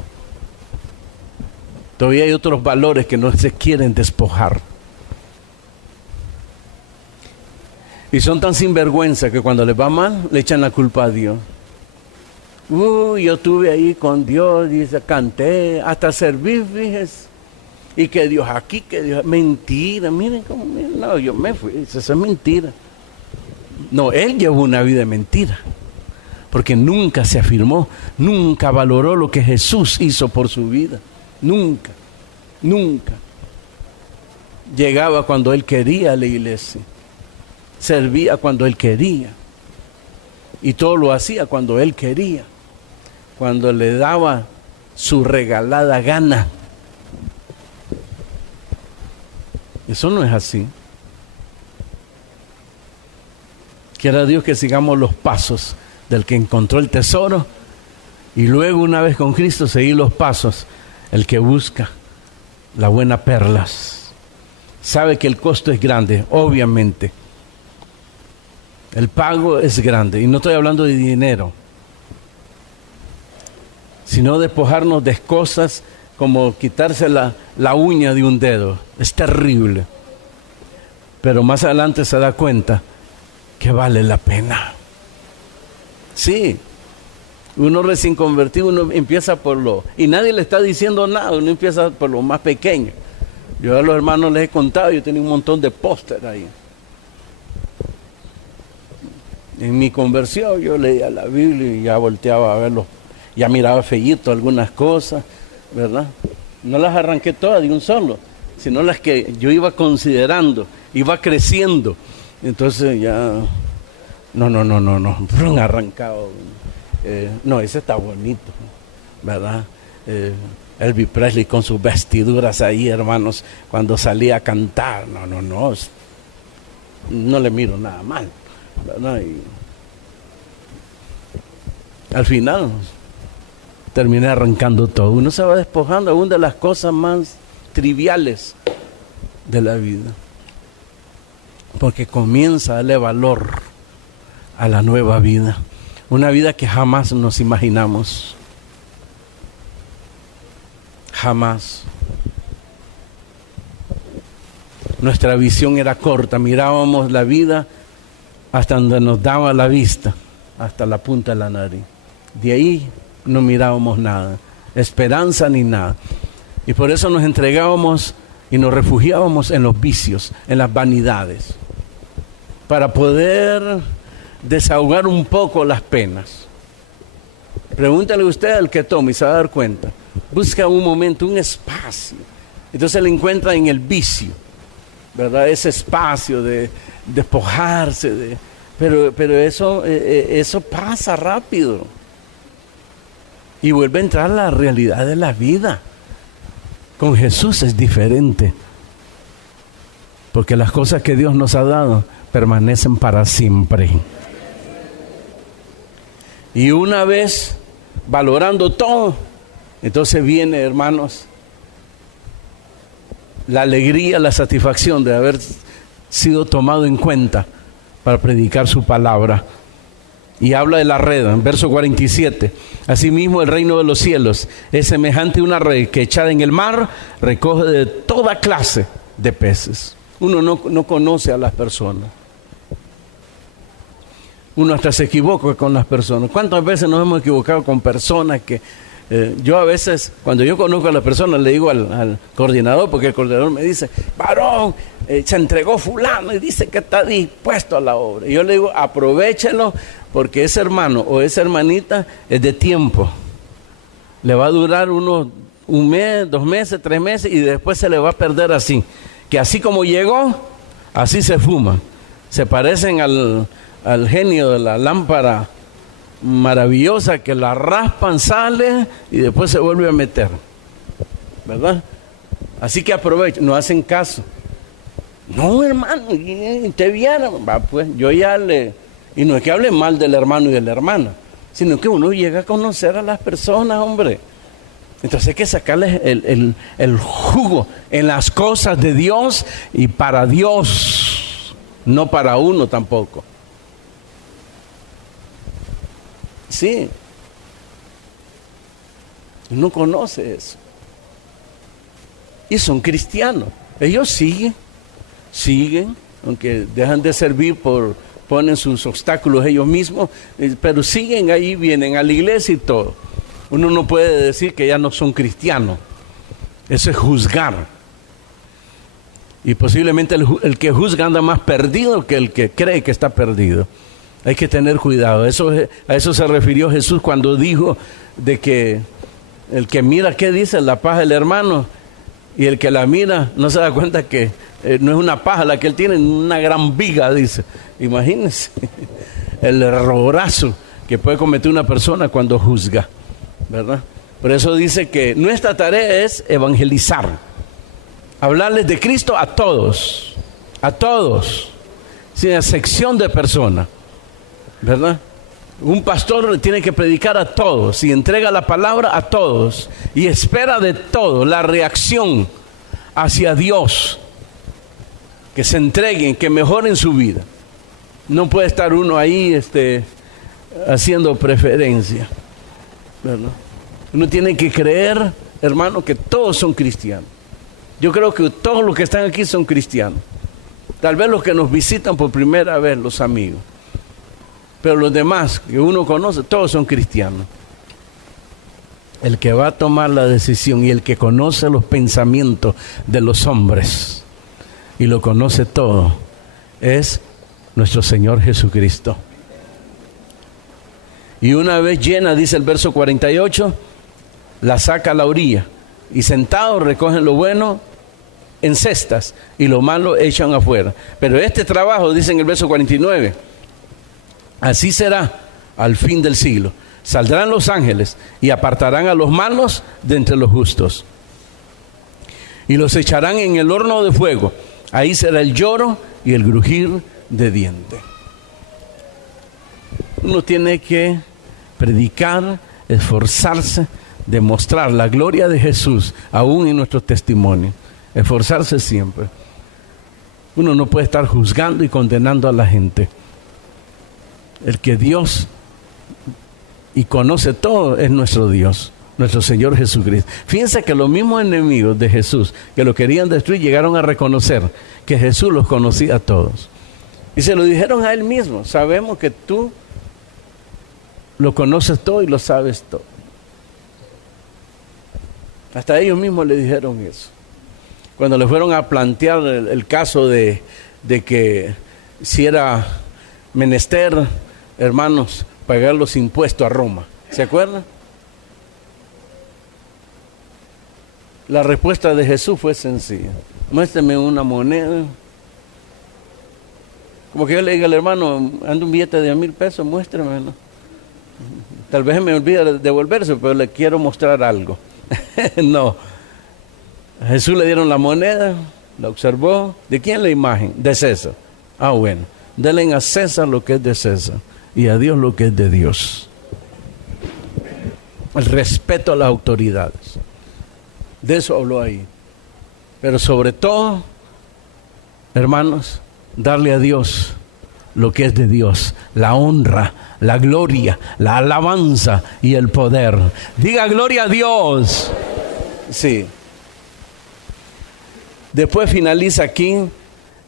Todavía hay otros valores que no se quieren despojar. Y son tan sinvergüenza que cuando les va mal, le echan la culpa a Dios. Yo estuve ahí con Dios, dice, canté, hasta serví, fíjese. Y que Dios aquí, que Dios... Mentira, miren cómo... No, yo me fui, eso es mentira. No, él llevó una vida de mentira. Porque nunca se afirmó, nunca valoró lo que Jesús hizo por su vida. Nunca, nunca. Llegaba cuando él quería a la iglesia. Servía cuando él quería. Y todo lo hacía cuando él quería. cuando le daba su regalada gana. Eso no es así. Quiera Dios que sigamos los pasos del que encontró el tesoro y luego, una vez con Cristo, seguir los pasos el que busca la buena perlas. Sabe que el costo es grande, obviamente. El pago es grande, y no estoy hablando de dinero, sino despojarnos de cosas como quitarse la uña de un dedo. Es terrible. Pero más adelante se da cuenta que vale la pena. Sí, uno recién convertido, uno empieza por y nadie le está diciendo nada, uno empieza por lo más pequeño. Yo a los hermanos les he contado, yo tenía un montón de póster ahí. En mi conversión yo leía la Biblia y ya volteaba a verlo, ya miraba feíto algunas cosas, ¿verdad? No las arranqué todas de un solo, sino las que yo iba considerando, iba creciendo. Entonces ya, no, arrancado. No, ese está bonito, ¿verdad? Elvis Presley con sus vestiduras ahí, hermanos, cuando salía a cantar. No le miro nada mal, ¿verdad? Y al final terminé arrancando todo. Uno se va despojando aún de las cosas más triviales de la vida, porque comienza a darle valor a la nueva vida, una vida que jamás nos imaginamos. Jamás. Nuestra visión era corta, mirábamos la vida hasta donde nos daba la vista, hasta la punta de la nariz. De ahí no mirábamos nada, esperanza ni nada. Y por eso nos entregábamos y nos refugiábamos en los vicios, en las vanidades, para poder desahogar un poco las penas. Pregúntale usted al que tome y se va a dar cuenta. Busca un momento, un espacio. Entonces le encuentra en el vicio, ¿verdad? Ese espacio de despojarse, pero eso pasa rápido. Y vuelve a entrar la realidad de la vida. Con Jesús es diferente, porque las cosas que Dios nos ha dado permanecen para siempre. Y una vez valorando todo, entonces viene, hermanos, la alegría, la satisfacción de haber sido tomado en cuenta para predicar su palabra. Y habla de la red, en verso 47. Asimismo, el reino de los cielos es semejante a una red que, echada en el mar, recoge de toda clase de peces. Uno no conoce a las personas. Uno hasta se equivoca con las personas. ¿Cuántas veces nos hemos equivocado con personas que yo a veces, cuando yo conozco a la persona, le digo al coordinador, porque el coordinador me dice, varón, se entregó fulano y dice que está dispuesto a la obra. Y yo le digo, aprovéchelo, porque ese hermano o esa hermanita es de tiempo. Le va a durar un mes, 2 meses, 3 meses, y después se le va a perder así. Que así como llegó, así se fuma. Se parecen al genio de la lámpara maravillosa, que la raspan, sale y después se vuelve a meter, ¿verdad? Así que aprovechen, no hacen caso. No, hermano, te vieron, va, pues yo ya y no es que hable mal del hermano y de la hermana, sino que uno llega a conocer a las personas, hombre. Entonces hay que sacarles el jugo en las cosas de Dios y para Dios, no para uno tampoco. Sí, uno conoce eso. Y son cristianos. Ellos siguen, aunque dejan de servir ponen sus obstáculos ellos mismos, pero siguen ahí, vienen a la iglesia y todo. Uno no puede decir que ya no son cristianos. Eso es juzgar. Y posiblemente el que juzga anda más perdido que el que cree que está perdido. Hay que tener cuidado. A eso se refirió Jesús cuando dijo de que el que mira, ¿qué dice? La paja del hermano. Y el que la mira no se da cuenta que no es una paja la que él tiene, una gran viga, dice. Imagínense el errorazo que puede cometer una persona cuando juzga. ¿verdad? Por eso dice que nuestra tarea es evangelizar, hablarles de Cristo a todos, sin excepción de persona, ¿verdad? Un pastor tiene que predicar a todos y entrega la palabra a todos y espera de todos la reacción hacia Dios, que se entreguen, que mejoren su vida. No puede estar uno ahí haciendo preferencia, ¿verdad? Uno tiene que creer, hermano, que todos son cristianos. Yo creo que todos los que están aquí son cristianos. Tal vez los que nos visitan por primera vez, los amigos. Pero los demás que uno conoce, todos son cristianos. El que va a tomar la decisión y el que conoce los pensamientos de los hombres y lo conoce todo es nuestro Señor Jesucristo. Y una vez llena, dice el verso 48, la saca a la orilla y sentados recogen lo bueno en cestas y lo malo echan afuera. Pero este trabajo, dice en el verso 49, así será al fin del siglo. Saldrán los ángeles y apartarán a los malos de entre los justos. Y los echarán en el horno de fuego. Ahí será el lloro y el crujir de dientes. Uno tiene que predicar, esforzarse, demostrar la gloria de Jesús, aún en nuestro testimonio. Esforzarse siempre. Uno no puede estar juzgando y condenando a la gente. El que Dios y conoce todo es nuestro Dios, nuestro Señor Jesucristo. Fíjense que los mismos enemigos de Jesús que lo querían destruir llegaron a reconocer que Jesús los conocía a todos. Y se lo dijeron a él mismo: sabemos que tú lo conoces todo y lo sabes todo. Hasta ellos mismos le dijeron eso. Cuando le fueron a plantear el caso de que si era menester, hermanos, pagar los impuestos a Roma. ¿Se acuerdan? La respuesta de Jesús fue sencilla: muéstrame una moneda. Como que yo le diga al hermano: anda un billete de 1,000 pesos, muéstramelo. Tal vez me olvide devolverse, pero le quiero mostrar algo. No. A Jesús le dieron la moneda, la observó. ¿De quién la imagen? De César. Ah, bueno. Denle a César lo que es de César y a Dios lo que es de Dios. El respeto a las autoridades. De eso habló ahí. Pero sobre todo, hermanos, darle a Dios lo que es de Dios, la honra, la gloria, la alabanza y el poder. Diga gloria a Dios. Sí. Después finaliza aquí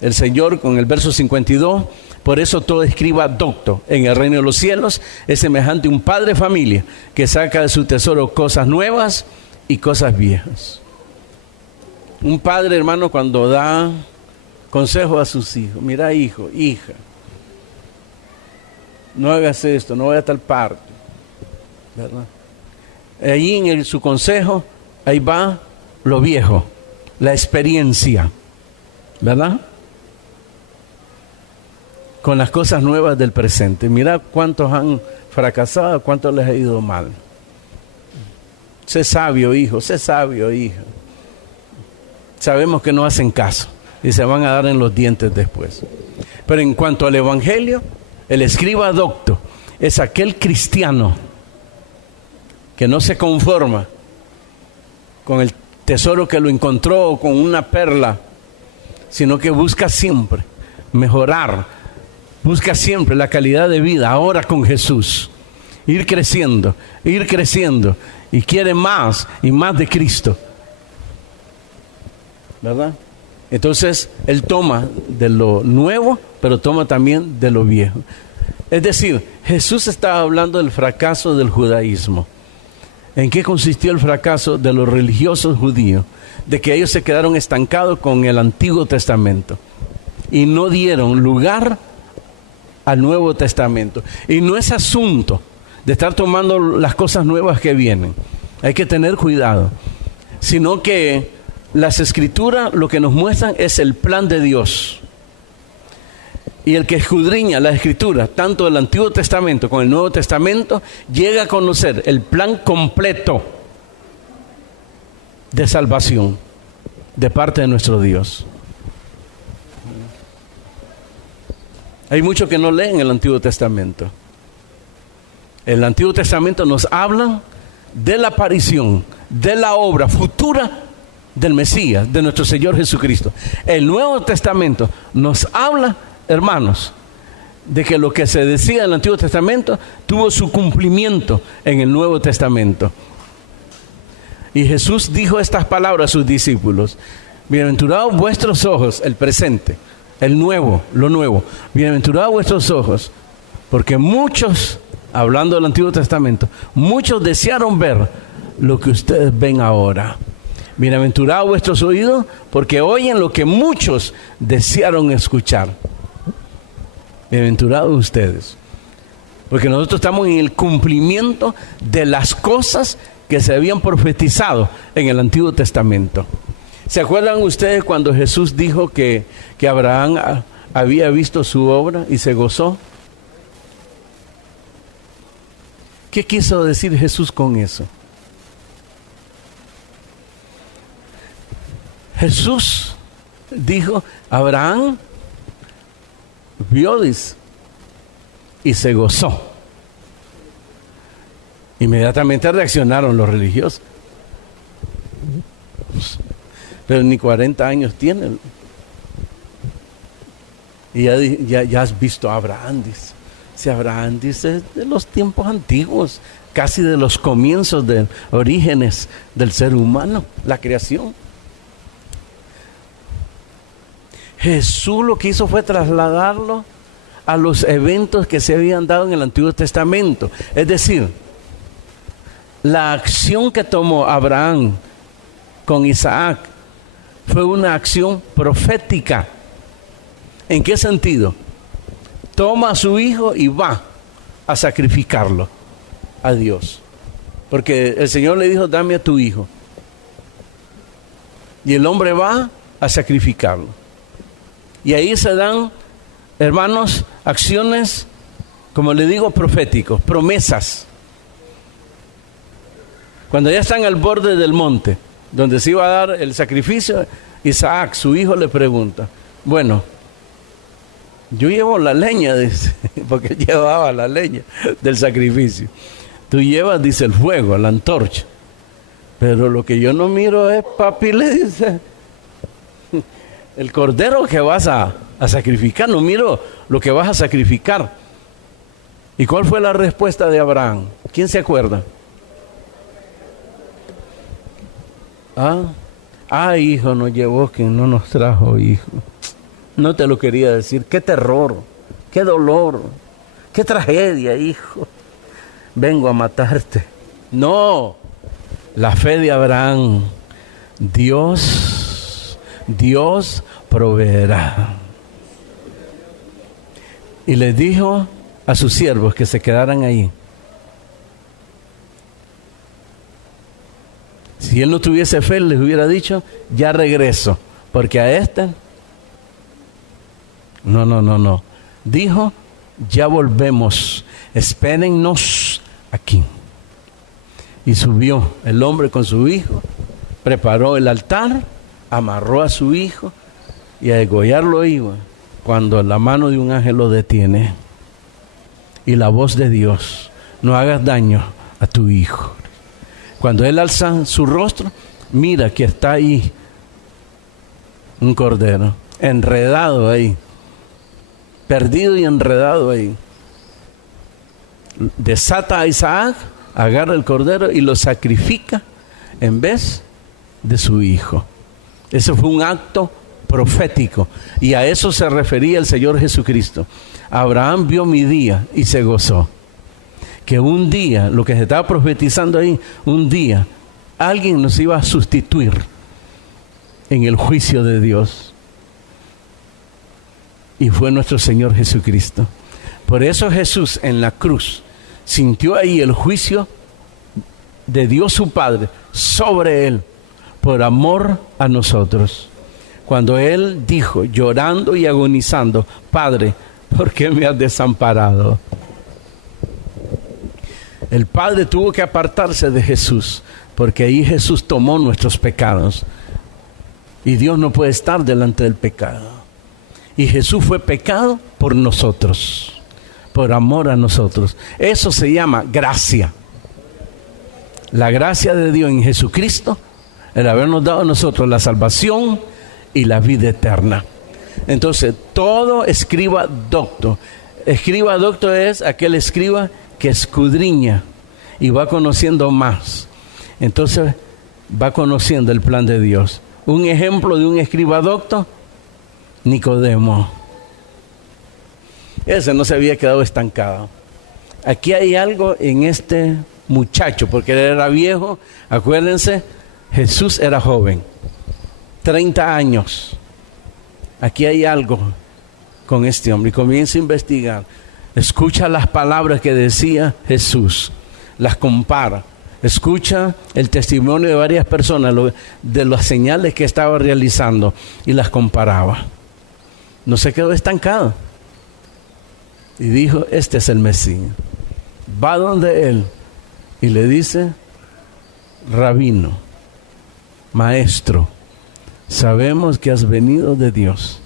el Señor con el verso 52. Por eso todo escriba docto en el reino de los cielos es semejante a un padre de familia que saca de su tesoro cosas nuevas y cosas viejas. Un padre, hermano, cuando da consejo a sus hijos: mira, hijo, hija, no hagas esto, no vayas a tal parte, ¿verdad? Allí en su consejo, ahí va lo viejo, la experiencia, ¿verdad? Con las cosas nuevas del presente. Mira cuántos han fracasado, cuántos les ha ido mal. Sé sabio, hijo, sé sabio, hija. Sabemos que no hacen caso y se van a dar en los dientes después. Pero en cuanto al evangelio, el escriba docto es aquel cristiano que no se conforma con el tesoro que lo encontró con una perla, sino que busca siempre mejorar, busca siempre la calidad de vida ahora con Jesús, ir creciendo y quiere más y más de Cristo, ¿verdad? Entonces él toma de lo nuevo, pero toma también de lo viejo. Es decir, Jesús estaba hablando del fracaso del judaísmo. ¿En qué consistió el fracaso de los religiosos judíos? De que ellos se quedaron estancados con el Antiguo Testamento y no dieron lugar al Nuevo Testamento. Y no es asunto de estar tomando las cosas nuevas que vienen. Hay que tener cuidado. Sino que las Escrituras lo que nos muestran es el plan de Dios. Y el que escudriña la Escritura, tanto del Antiguo Testamento como el Nuevo Testamento, llega a conocer el plan completo de salvación de parte de nuestro Dios. Hay muchos que no leen el Antiguo Testamento. El Antiguo Testamento nos habla de la aparición, de la obra futura del Mesías, de nuestro Señor Jesucristo. El Nuevo Testamento nos habla, hermanos, de que lo que se decía en el Antiguo Testamento tuvo su cumplimiento en el Nuevo Testamento. Y Jesús dijo estas palabras a sus discípulos: bienaventurados vuestros ojos, el presente, el nuevo, lo nuevo. Bienaventurados vuestros ojos, porque muchos, hablando del Antiguo Testamento, muchos desearon ver lo que ustedes ven ahora. Bienaventurados vuestros oídos, porque oyen lo que muchos desearon escuchar. Bienaventurados ustedes, porque nosotros estamos en el cumplimiento de las cosas que se habían profetizado en el Antiguo Testamento. ¿Se acuerdan ustedes cuando Jesús dijo que Abraham había visto su obra y se gozó? ¿Qué quiso decir Jesús con eso? Jesús dijo: Abraham vio, dice, y se gozó. Inmediatamente reaccionaron los religiosos. Pero ni 40 años tiene. Y ya has visto a Abraham, dice. Si Abraham, dice, de los tiempos antiguos, casi de los comienzos de orígenes del ser humano, la creación. Jesús lo que hizo fue trasladarlo a los eventos que se habían dado en el Antiguo Testamento. Es decir, la acción que tomó Abraham con Isaac fue una acción profética. ¿En qué sentido? Toma a su hijo y va a sacrificarlo a Dios. Porque el Señor le dijo: dame a tu hijo. Y el hombre va a sacrificarlo. Y ahí se dan, hermanos, acciones, como le digo, proféticos, promesas. Cuando ya están al borde del monte, donde se iba a dar el sacrificio, Isaac, su hijo, le pregunta: bueno, yo llevo la leña, dice, porque llevaba la leña del sacrificio. Tú llevas, dice, el fuego, la antorcha. Pero lo que yo no miro es, papi, le dice, el cordero que vas a sacrificar. No miro lo que vas a sacrificar. ¿Y cuál fue la respuesta de Abraham? ¿Quién se acuerda? Hijo, nos llevó quien no nos trajo, hijo. No te lo quería decir. Qué terror, qué dolor, qué tragedia, hijo. Vengo a matarte. No, la fe de Abraham. Dios proveerá. Y les dijo a sus siervos que se quedaran ahí. Si él no tuviese fe, les hubiera dicho: ya regreso, porque a este no. Dijo: ya volvemos, espérennos aquí. Y subió el hombre con su hijo, preparó el altar, amarró a su hijo y a degollarlo iba, cuando la mano de un ángel lo detiene y la voz de Dios: no hagas daño a tu hijo. Cuando él alza su rostro, mira que está ahí un cordero, enredado ahí, perdido y enredado ahí. Desata a Isaac, agarra el cordero y lo sacrifica en vez de su hijo. Ese fue un acto profético, y a eso se refería el Señor Jesucristo. Abraham vio mi día y se gozó. Que un día, lo que se estaba profetizando ahí, un día alguien nos iba a sustituir en el juicio de Dios. Y fue nuestro Señor Jesucristo. Por eso Jesús en la cruz sintió ahí el juicio de Dios su Padre sobre él, por amor a nosotros. Cuando él dijo, llorando y agonizando: Padre, ¿por qué me has desamparado? El Padre tuvo que apartarse de Jesús, porque ahí Jesús tomó nuestros pecados. Y Dios no puede estar delante del pecado. Y Jesús fue pecado por nosotros, por amor a nosotros. Eso se llama gracia. La gracia de Dios en Jesucristo, el habernos dado a nosotros la salvación y la vida eterna. Entonces, todo escriba docto. Escriba docto es aquel escriba que escudriña y va conociendo más. Entonces, va conociendo el plan de Dios. Un ejemplo de un escriba docto, Nicodemo. Ese no se había quedado estancado. Aquí hay algo en este muchacho, porque él era viejo. Acuérdense, Jesús era joven, 30 años. Aquí hay algo con este hombre y comienza a investigar. Escucha las palabras que decía Jesús, las compara. Escucha el testimonio de varias personas de las señales que estaba realizando y las comparaba. No se quedó estancado. Y dijo, este es el Mesías. Va donde él y le dice, Rabino, maestro, sabemos que has venido de Dios,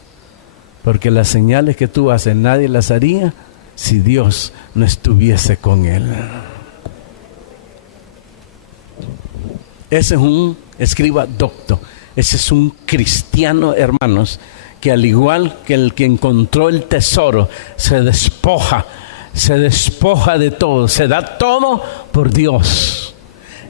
porque las señales que tú haces nadie las haría si Dios no estuviese con él. Ese es un escriba docto. Ese es un cristiano, hermanos, que al igual que el que encontró el tesoro, se despoja de todo, se da todo por Dios.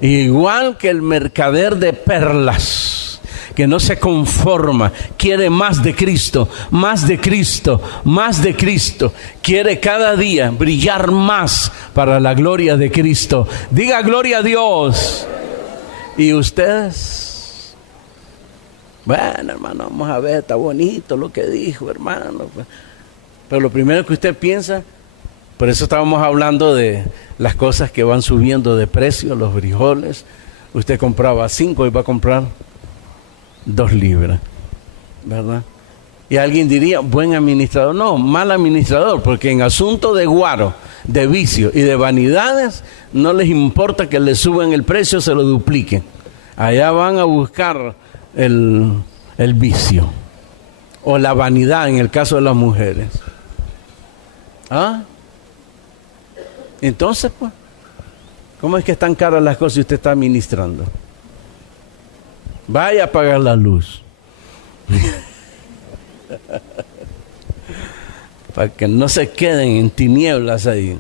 Igual que el mercader de perlas, que no se conforma, quiere más de Cristo, más de Cristo, más de Cristo. Quiere cada día brillar más para la gloria de Cristo. Diga gloria a Dios. Y ustedes, bueno, hermano, vamos a ver, está bonito lo que dijo, hermano. Pero lo primero que usted piensa, por eso estábamos hablando de las cosas que van subiendo de precio, los frijoles. Usted compraba 5 y va a comprar 2 libras, ¿verdad? Y alguien diría, buen administrador. No, mal administrador, porque en asunto de guaro, de vicio y de vanidades, no les importa que le suban el precio, se lo dupliquen. Allá van a buscar el vicio o la vanidad en el caso de las mujeres. ¿Ah? Entonces, pues, ¿cómo es que están caras las cosas y usted está administrando? Vaya a apagar la luz. Para que no se queden en tinieblas ahí.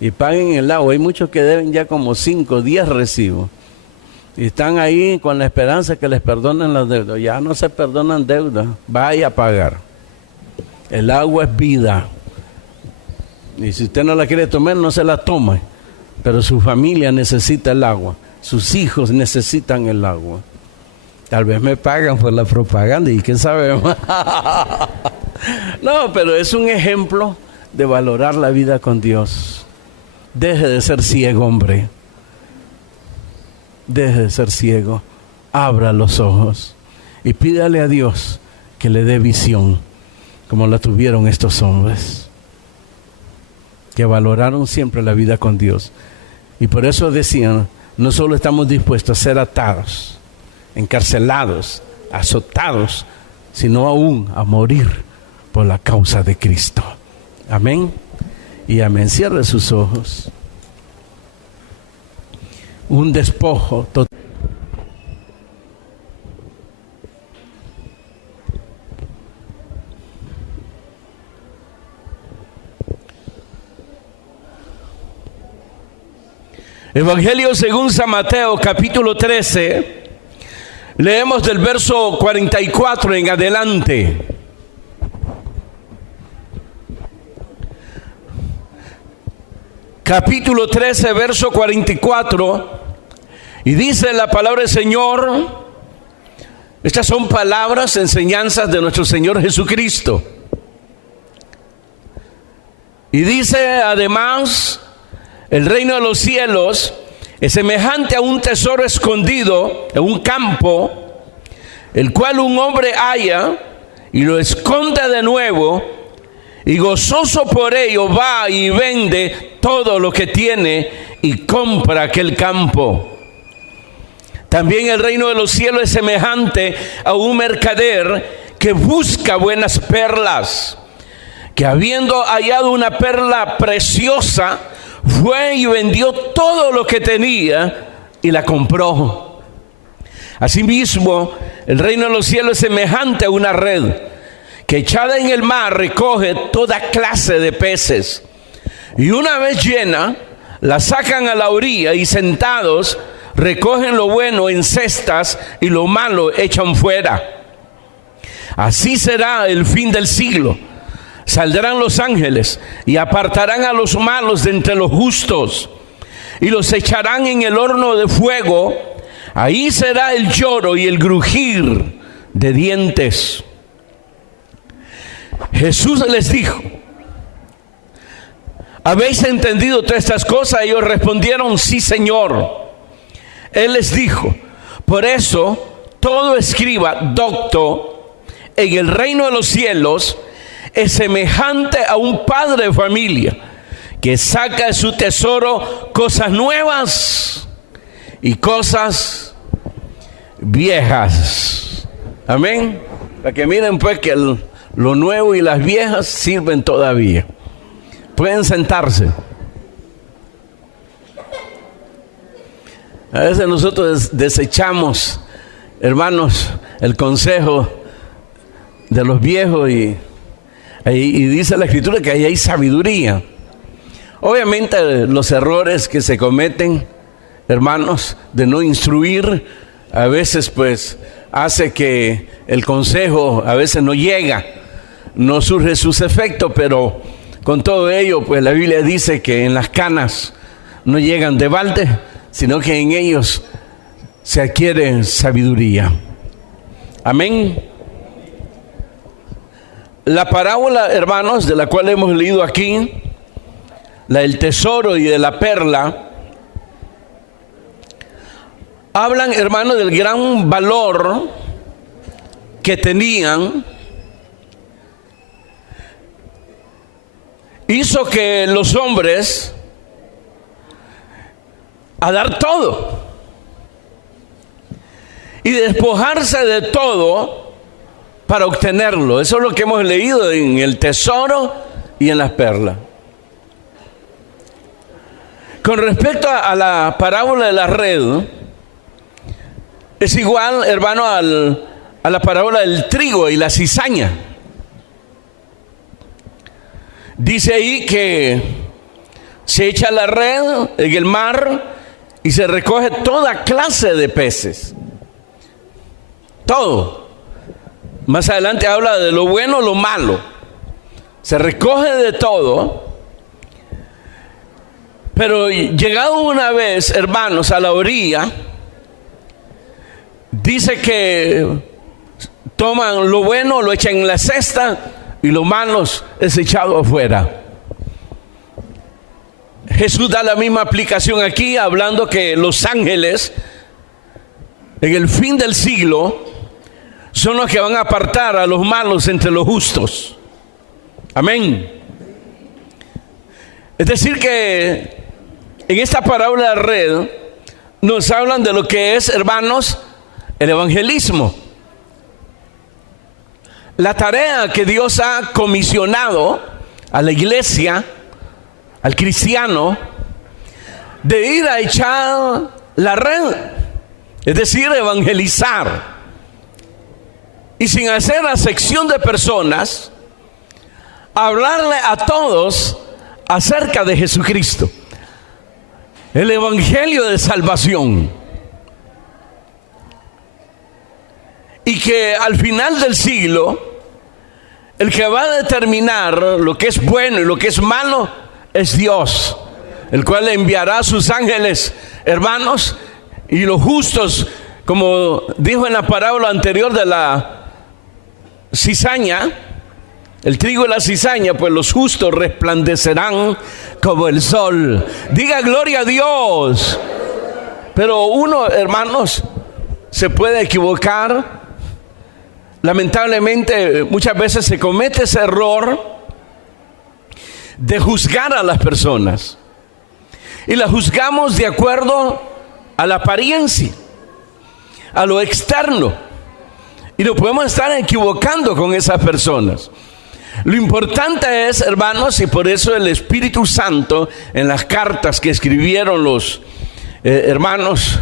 Y paguen el agua. Hay muchos que deben ya como 5, 10 recibos. Y están ahí con la esperanza que les perdonen las deudas. Ya no se perdonan deudas. Vaya a pagar. El agua es vida. Y si usted no la quiere tomar, no se la tome. Pero su familia necesita el agua. Sus hijos necesitan el agua. Tal vez me pagan por la propaganda y qué sabemos. No, pero es un ejemplo de valorar la vida con Dios. Deje de ser ciego, hombre. Deje de ser ciego. Abra los ojos y pídale a Dios que le dé visión, como la tuvieron estos hombres, que valoraron siempre la vida con Dios. Y por eso decían, no solo estamos dispuestos a ser atados, encarcelados, azotados, sino aún a morir por la causa de Cristo. Amén y amén. Cierre sus ojos. Un despojo total. Evangelio según San Mateo, capítulo 13. Leemos del verso 44 en adelante. Capítulo 13, verso 44. Y dice la palabra del Señor. Estas son palabras, enseñanzas de nuestro Señor Jesucristo. Y dice además, el reino de los cielos es semejante a un tesoro escondido en un campo, el cual un hombre halla y lo esconde de nuevo, y gozoso por ello va y vende todo lo que tiene y compra aquel campo. También el reino de los cielos es semejante a un mercader que busca buenas perlas, que habiendo hallado una perla preciosa, fue y vendió todo lo que tenía y la compró. Asimismo, el reino de los cielos es semejante a una red que echada en el mar recoge toda clase de peces. Y una vez llena, la sacan a la orilla y sentados recogen lo bueno en cestas y lo malo echan fuera. Así será el fin del siglo. Saldrán los ángeles y apartarán a los malos de entre los justos y los echarán en el horno de fuego. Ahí será el lloro y el crujir de dientes. Jesús les dijo: ¿habéis entendido todas estas cosas? Ellos respondieron: sí, Señor. Él les dijo: por eso todo escriba docto en el reino de los cielos es semejante a un padre de familia que saca de su tesoro cosas nuevas y cosas viejas. Amén. Para que miren pues que lo nuevo y las viejas sirven todavía. Pueden sentarse. A veces nosotros desechamos, hermanos, el consejo de los viejos y dice la Escritura que ahí hay sabiduría. Obviamente los errores que se cometen, hermanos, de no instruir, a veces pues hace que el consejo a veces no llega, no surge sus efectos, pero con todo ello pues la Biblia dice que en las canas no llegan de balde, sino que en ellos se adquiere sabiduría. Amén. La parábola, hermanos, de la cual hemos leído aquí, la del tesoro y de la perla, hablan, hermanos, del gran valor que tenían. Hizo que los hombres a dar todo y despojarse de todo para obtenerlo. Eso es lo que hemos leído en el tesoro y en las perlas. Con respecto a la parábola de la red, es igual, hermano, a la parábola del trigo y la cizaña. Dice ahí que se echa la red en el mar y se recoge toda clase de peces. Todo. Más adelante habla de lo bueno, lo malo. Se recoge de todo. Pero llegado una vez, hermanos, a la orilla, dice que toman lo bueno, lo echan en la cesta y lo malo es echado afuera. Jesús da la misma aplicación aquí, hablando que los ángeles en el fin del siglo son los que van a apartar a los malos entre los justos. Amén. Es decir que en esta parábola de red nos hablan de lo que es, hermanos, el evangelismo. La tarea que Dios ha comisionado a la iglesia, al cristiano, de ir a echar la red, es decir, evangelizar. Y sin hacer acepción de personas, hablarle a todos acerca de Jesucristo, el evangelio de salvación. Y que al final del siglo, el que va a determinar lo que es bueno y lo que es malo es Dios, el cual enviará a sus ángeles, hermanos, y los justos, como dijo en la parábola anterior de la cizaña, el trigo y la cizaña, pues los justos resplandecerán como el sol. Diga gloria a Dios. Pero uno, hermanos, se puede equivocar. Lamentablemente muchas veces se comete ese error de juzgar a las personas. Y las juzgamos de acuerdo a la apariencia, a lo externo. Y nos podemos estar equivocando con esas personas. Lo importante es, hermanos, y por eso el Espíritu Santo, en las cartas que escribieron los hermanos,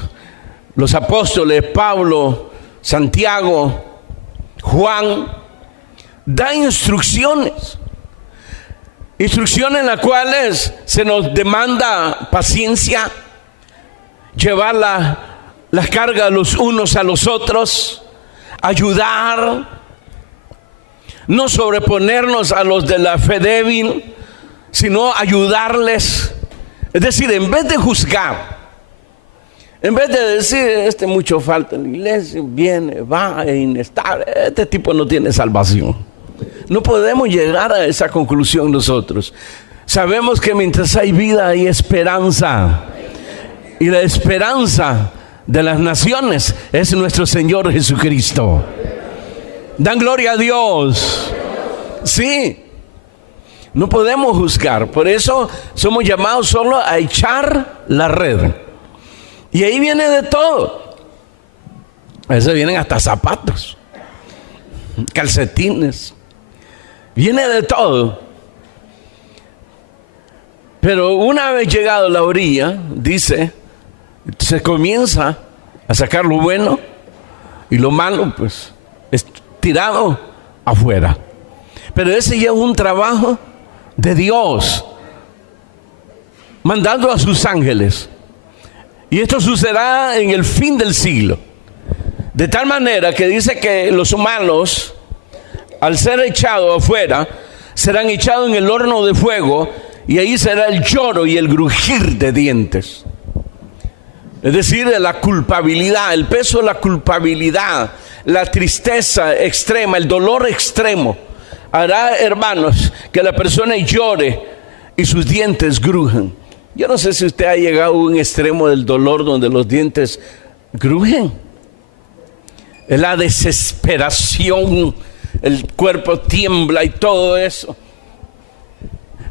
los apóstoles, Pablo, Santiago, Juan, da instrucciones. Instrucciones en las cuales se nos demanda paciencia, llevar las cargas los unos a los otros, ayudar, no sobreponernos a los de la fe débil, sino ayudarles. Es decir, en vez de juzgar, en vez de decir, este mucho falta en la iglesia, viene, va, es inestable, este tipo no tiene salvación. No podemos llegar a esa conclusión nosotros. Sabemos que mientras hay vida hay esperanza. Y la esperanza de las naciones es nuestro Señor Jesucristo. Dan gloria a Dios. Sí. No podemos juzgar. Por eso somos llamados solo a echar la red. Y ahí viene de todo. A veces vienen hasta zapatos, calcetines. Viene de todo. Pero una vez llegado a la orilla, dice, se comienza a sacar lo bueno y lo malo, pues, es tirado afuera. Pero ese ya es un trabajo de Dios, mandando a sus ángeles. Y esto sucederá en el fin del siglo. De tal manera que dice que los humanos, al ser echados afuera, serán echados en el horno de fuego, y ahí será el lloro y el crujir de dientes. Es decir, la culpabilidad, el peso de la culpabilidad, la tristeza extrema, el dolor extremo, hará, hermanos, que la persona llore y sus dientes grujan. Yo no sé si usted ha llegado a un extremo del dolor donde los dientes grujen. Es la desesperación, el cuerpo tiembla y todo eso.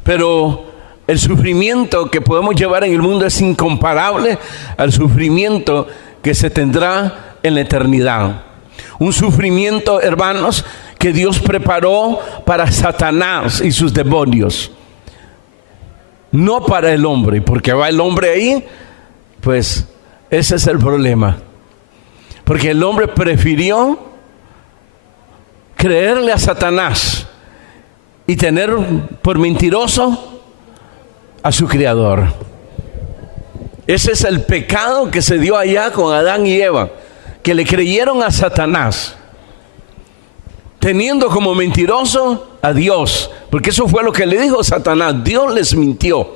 Pero el sufrimiento que podemos llevar en el mundo es incomparable al sufrimiento que se tendrá en la eternidad. Un sufrimiento, hermanos, que Dios preparó para Satanás y sus demonios. No para el hombre, porque va el hombre ahí, pues ese es el problema. Porque el hombre prefirió creerle a Satanás y tener por mentiroso a su creador. Ese es el pecado que se dio allá con Adán y Eva, que le creyeron a Satanás, teniendo como mentiroso a Dios, porque eso fue lo que le dijo Satanás. Dios les mintió.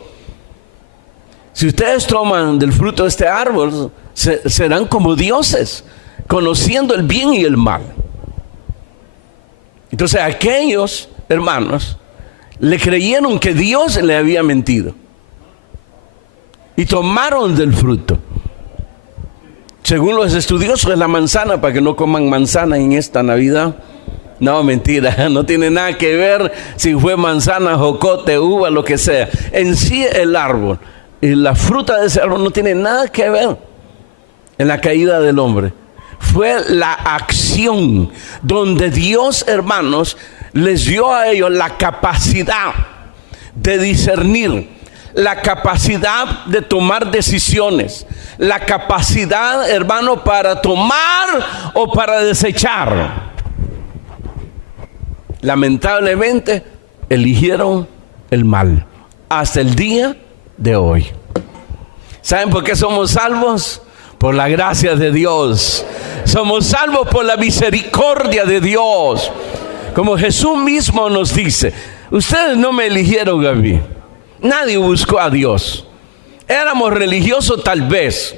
Si ustedes toman del fruto de este árbol, serán como dioses, conociendo el bien y el mal. Entonces aquellos hermanos le creyeron que Dios le había mentido y tomaron del fruto. Según los estudiosos, es la manzana, para que no coman manzana en esta Navidad. No, mentira, no tiene nada que ver si fue manzana, jocote, uva, lo que sea. En sí el árbol y la fruta de ese árbol no tiene nada que ver en la caída del hombre. Fue la acción donde Dios, hermanos, les dio a ellos la capacidad de discernir, la capacidad de tomar decisiones, la capacidad, hermano, para tomar o para desechar. Lamentablemente eligieron el mal hasta el día de hoy. ¿Saben por qué somos salvos? Por la gracia de Dios. Somos salvos por la misericordia de Dios. Como Jesús mismo nos dice, ustedes no me eligieron a mí. Nadie buscó a Dios. Éramos religiosos tal vez,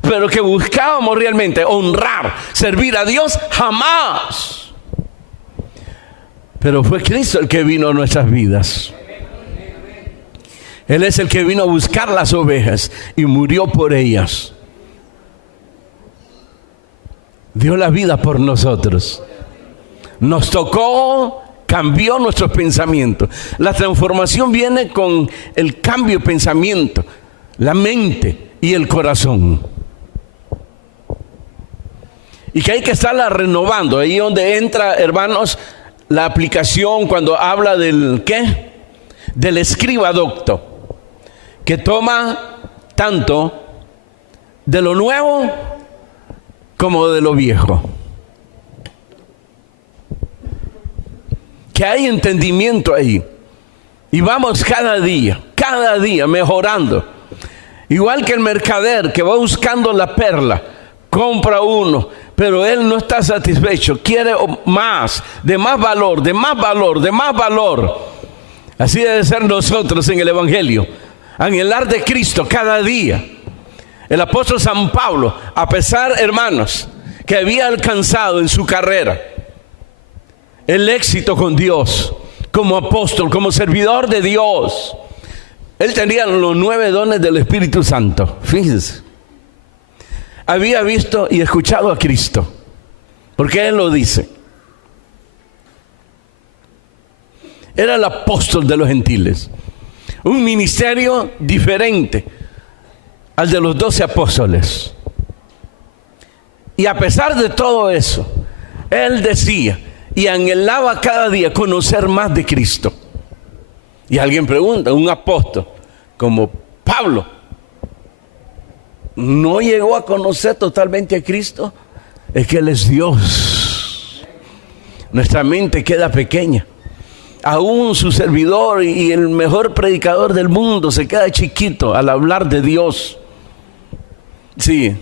pero que buscábamos realmente honrar, servir a Dios, jamás. Pero fue Cristo el que vino a nuestras vidas. Él es el que vino a buscar las ovejas y murió por ellas. Dio la vida por nosotros. Nos tocó cambió nuestros pensamientos. La transformación viene con el cambio de pensamiento, la mente y el corazón. Y que hay que estarla renovando. Ahí donde entra, hermanos, la aplicación cuando habla del ¿qué? Del escriba docto, que toma tanto de lo nuevo como de lo viejo. Que hay entendimiento ahí. Y vamos cada día mejorando. Igual que el mercader que va buscando la perla, compra uno, pero él no está satisfecho, quiere más, de más valor, de más valor, de más valor. Así debe ser nosotros en el Evangelio, anhelar de Cristo cada día. El apóstol San Pablo, a pesar, hermanos, que había alcanzado en su carrera el éxito con Dios, como apóstol, como servidor de Dios, él tenía los 9 dones del Espíritu Santo. Fíjense, había visto y escuchado a Cristo, porque él lo dice. Era el apóstol de los gentiles, un ministerio diferente al de los 12 apóstoles. Y a pesar de todo eso, él decía y anhelaba cada día conocer más de Cristo. Y alguien pregunta, un apóstol como Pablo, ¿no llegó a conocer totalmente a Cristo? Es que Él es Dios. Nuestra mente queda pequeña. Aún su servidor y el mejor predicador del mundo se queda chiquito al hablar de Dios. Sí,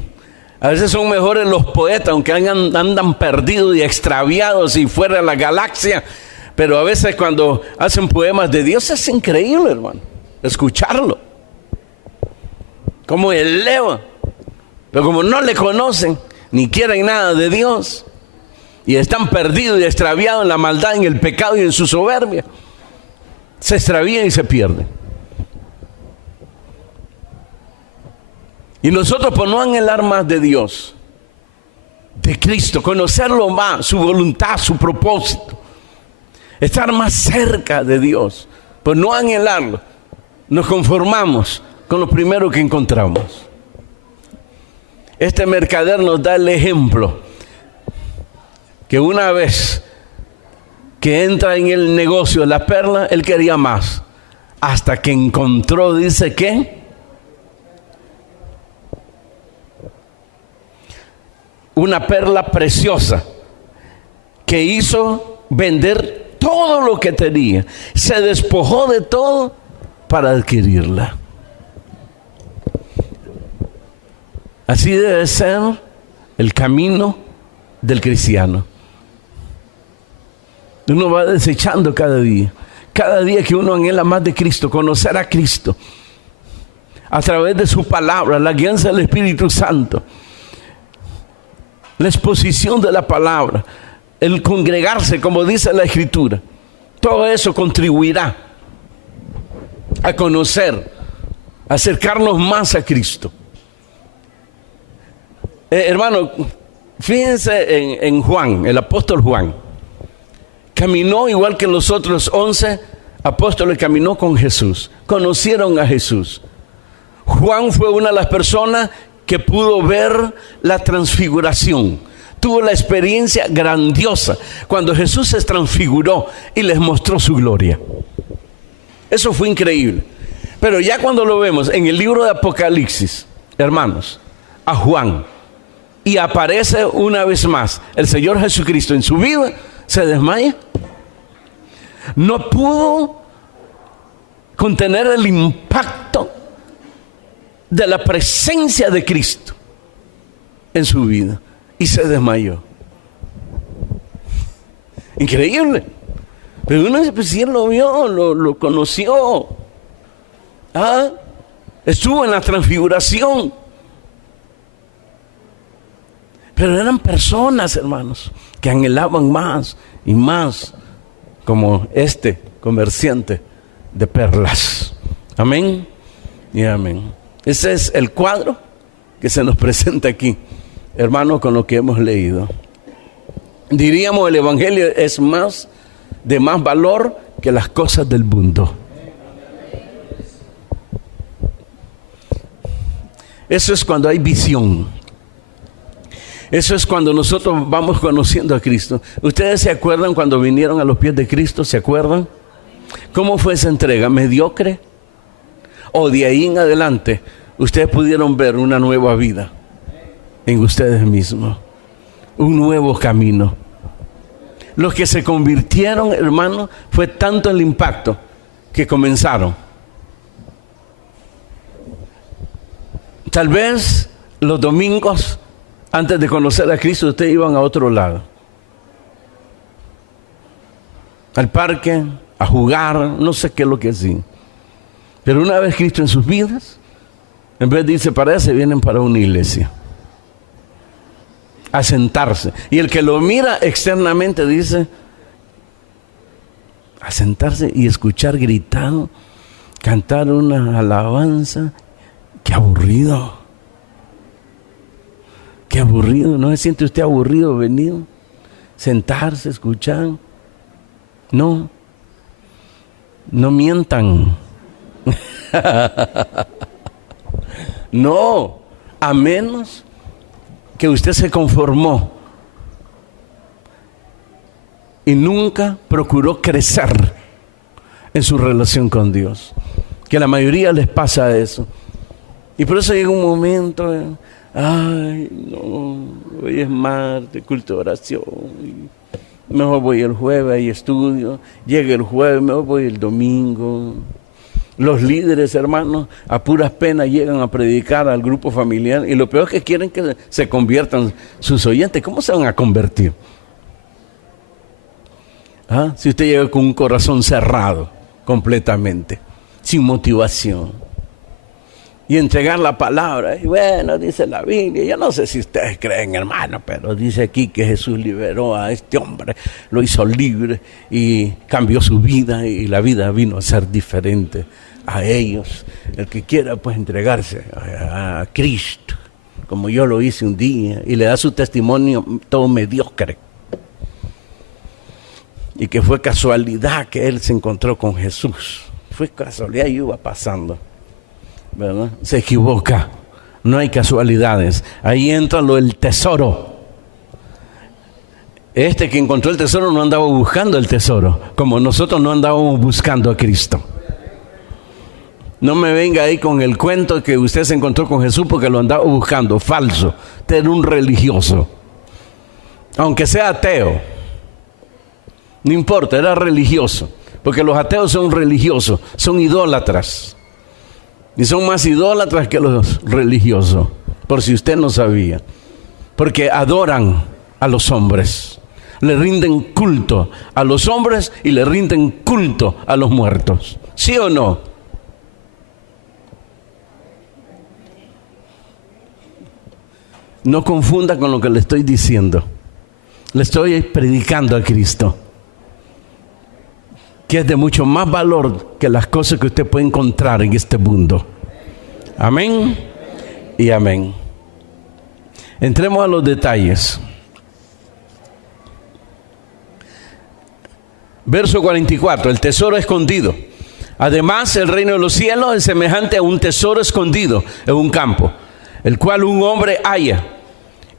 a veces son mejores los poetas, aunque andan perdidos y extraviados y fuera de la galaxia. Pero a veces cuando hacen poemas de Dios es increíble, hermano, escucharlo. Como eleva. Pero como no le conocen, ni quieren nada de Dios, y están perdidos y extraviados en la maldad, en el pecado y en su soberbia, se extravían y se pierden. Y nosotros, por no anhelar más de Dios, de Cristo, conocerlo más, su voluntad, su propósito, estar más cerca de Dios, por no anhelarlo, nos conformamos con lo primero que encontramos. Este mercader nos da el ejemplo que una vez que entra en el negocio de la perla, él quería más, hasta que encontró, dice que una perla preciosa que hizo vender todo lo que tenía, se despojó de todo para adquirirla. Así debe ser el camino del cristiano. Uno va desechando cada día que uno anhela más de Cristo, conocer a Cristo a través de su palabra, la guianza del Espíritu Santo, la exposición de la palabra, el congregarse, como dice la Escritura. Todo eso contribuirá a conocer, a acercarnos más a Cristo. Hermano, fíjense en Juan, el apóstol Juan. Caminó igual que los otros 11 apóstoles, caminó con Jesús. Conocieron a Jesús. Juan fue una de las personas que pudo ver la transfiguración. Tuvo la experiencia grandiosa cuando Jesús se transfiguró y les mostró su gloria. Eso fue increíble. Pero ya cuando lo vemos en el libro de Apocalipsis, hermanos, a Juan, y aparece una vez más el Señor Jesucristo en su vida, se desmaya. No pudo contener el impacto de la presencia de Cristo en su vida y se desmayó. Increíble. Pero uno dice, pues si él lo vio, lo conoció, estuvo en la transfiguración. Pero eran personas, hermanos, que anhelaban más y más, como este comerciante de perlas. Amén y amén. Ese es el cuadro que se nos presenta aquí, hermano, con lo que hemos leído. Diríamos, el Evangelio es más de más valor que las cosas del mundo. Eso es cuando hay visión. Eso es cuando nosotros vamos conociendo a Cristo. ¿Ustedes se acuerdan cuando vinieron a los pies de Cristo? ¿Se acuerdan? ¿Cómo fue esa entrega? ¿Mediocre? ¿O de ahí en adelante ustedes pudieron ver una nueva vida en ustedes mismos? Un nuevo camino. Los que se convirtieron, hermanos, fue tanto el impacto que comenzaron. Tal vez los domingos, antes de conocer a Cristo, ustedes iban a otro lado. Al parque, a jugar, no sé qué es lo que hacían. Pero una vez Cristo en sus vidas, en vez de irse para allá, vienen para una iglesia. A sentarse. Y el que lo mira externamente dice, a sentarse y escuchar gritado, cantar una alabanza. ¡Qué aburrido! ¡Qué aburrido! ¿No se siente usted aburrido venido? Sentarse, escuchar. No. No mientan. No. A menos que usted se conformó y nunca procuró crecer en su relación con Dios. Que a la mayoría les pasa eso. Y por eso llega un momento, ay, no, hoy es martes, culto de oración, mejor voy el jueves y estudio, llega el jueves, mejor voy el domingo. Los líderes, hermanos, a puras penas llegan a predicar al grupo familiar y lo peor es que quieren que se conviertan sus oyentes. ¿Cómo se van a convertir? ¿Ah? Si usted llega con un corazón cerrado completamente, sin motivación. Y entregar la palabra. Y bueno, dice la Biblia. Yo no sé si ustedes creen, hermano, pero dice aquí que Jesús liberó a este hombre, lo hizo libre y cambió su vida y la vida vino a ser diferente a ellos. El que quiera pues entregarse a Cristo, como yo lo hice un día, y le da su testimonio todo mediocre. Y que fue casualidad que él se encontró con Jesús. Fue casualidad y iba pasando. ¿Verdad? Se equivoca, no hay casualidades. Ahí entra lo del tesoro. Este que encontró el tesoro no andaba buscando el tesoro, como nosotros no andábamos buscando a Cristo. No me venga ahí con el cuento que usted se encontró con Jesús porque lo andaba buscando. Falso. Usted era un religioso, aunque sea ateo, no importa, era religioso, porque los ateos son religiosos, son idólatras. Y son más idólatras que los religiosos, por si usted no sabía. Porque adoran a los hombres. Le rinden culto a los hombres y le rinden culto a los muertos. ¿Sí o no? No confunda con lo que le estoy diciendo. Le estoy predicando a Cristo, que es de mucho más valor que las cosas que usted puede encontrar en este mundo. Amén y amén. Entremos a los detalles. Verso 44, el tesoro escondido. Además, el reino de los cielos es semejante a un tesoro escondido en un campo, el cual un hombre halla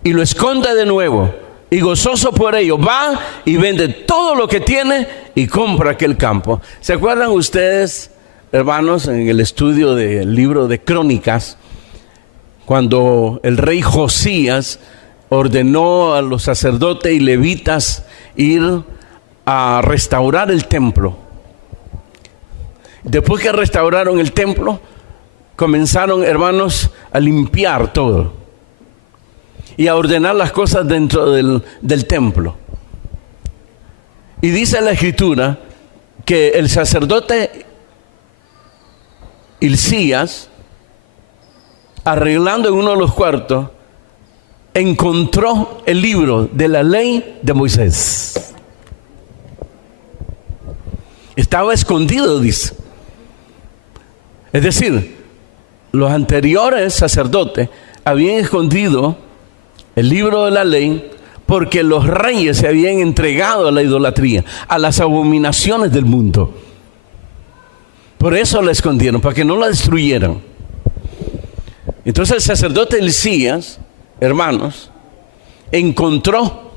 y lo esconde de nuevo, y gozoso por ello va y vende todo lo que tiene y compra aquel campo. ¿Se acuerdan ustedes, hermanos, en el estudio del libro de Crónicas, cuando el rey Josías ordenó a los sacerdotes y levitas ir a restaurar el templo? Después que restauraron el templo, comenzaron, hermanos, a limpiar todo y a ordenar las cosas dentro del templo. Y dice la Escritura que el sacerdote Hilcías, arreglando en uno de los cuartos, encontró el libro de la ley de Moisés. Estaba escondido, dice. Es decir, los anteriores sacerdotes habían escondido el libro de la ley porque los reyes se habían entregado a la idolatría, a las abominaciones del mundo. Por eso la escondieron, para que no la destruyeran. Entonces el sacerdote Hilcías, hermanos, encontró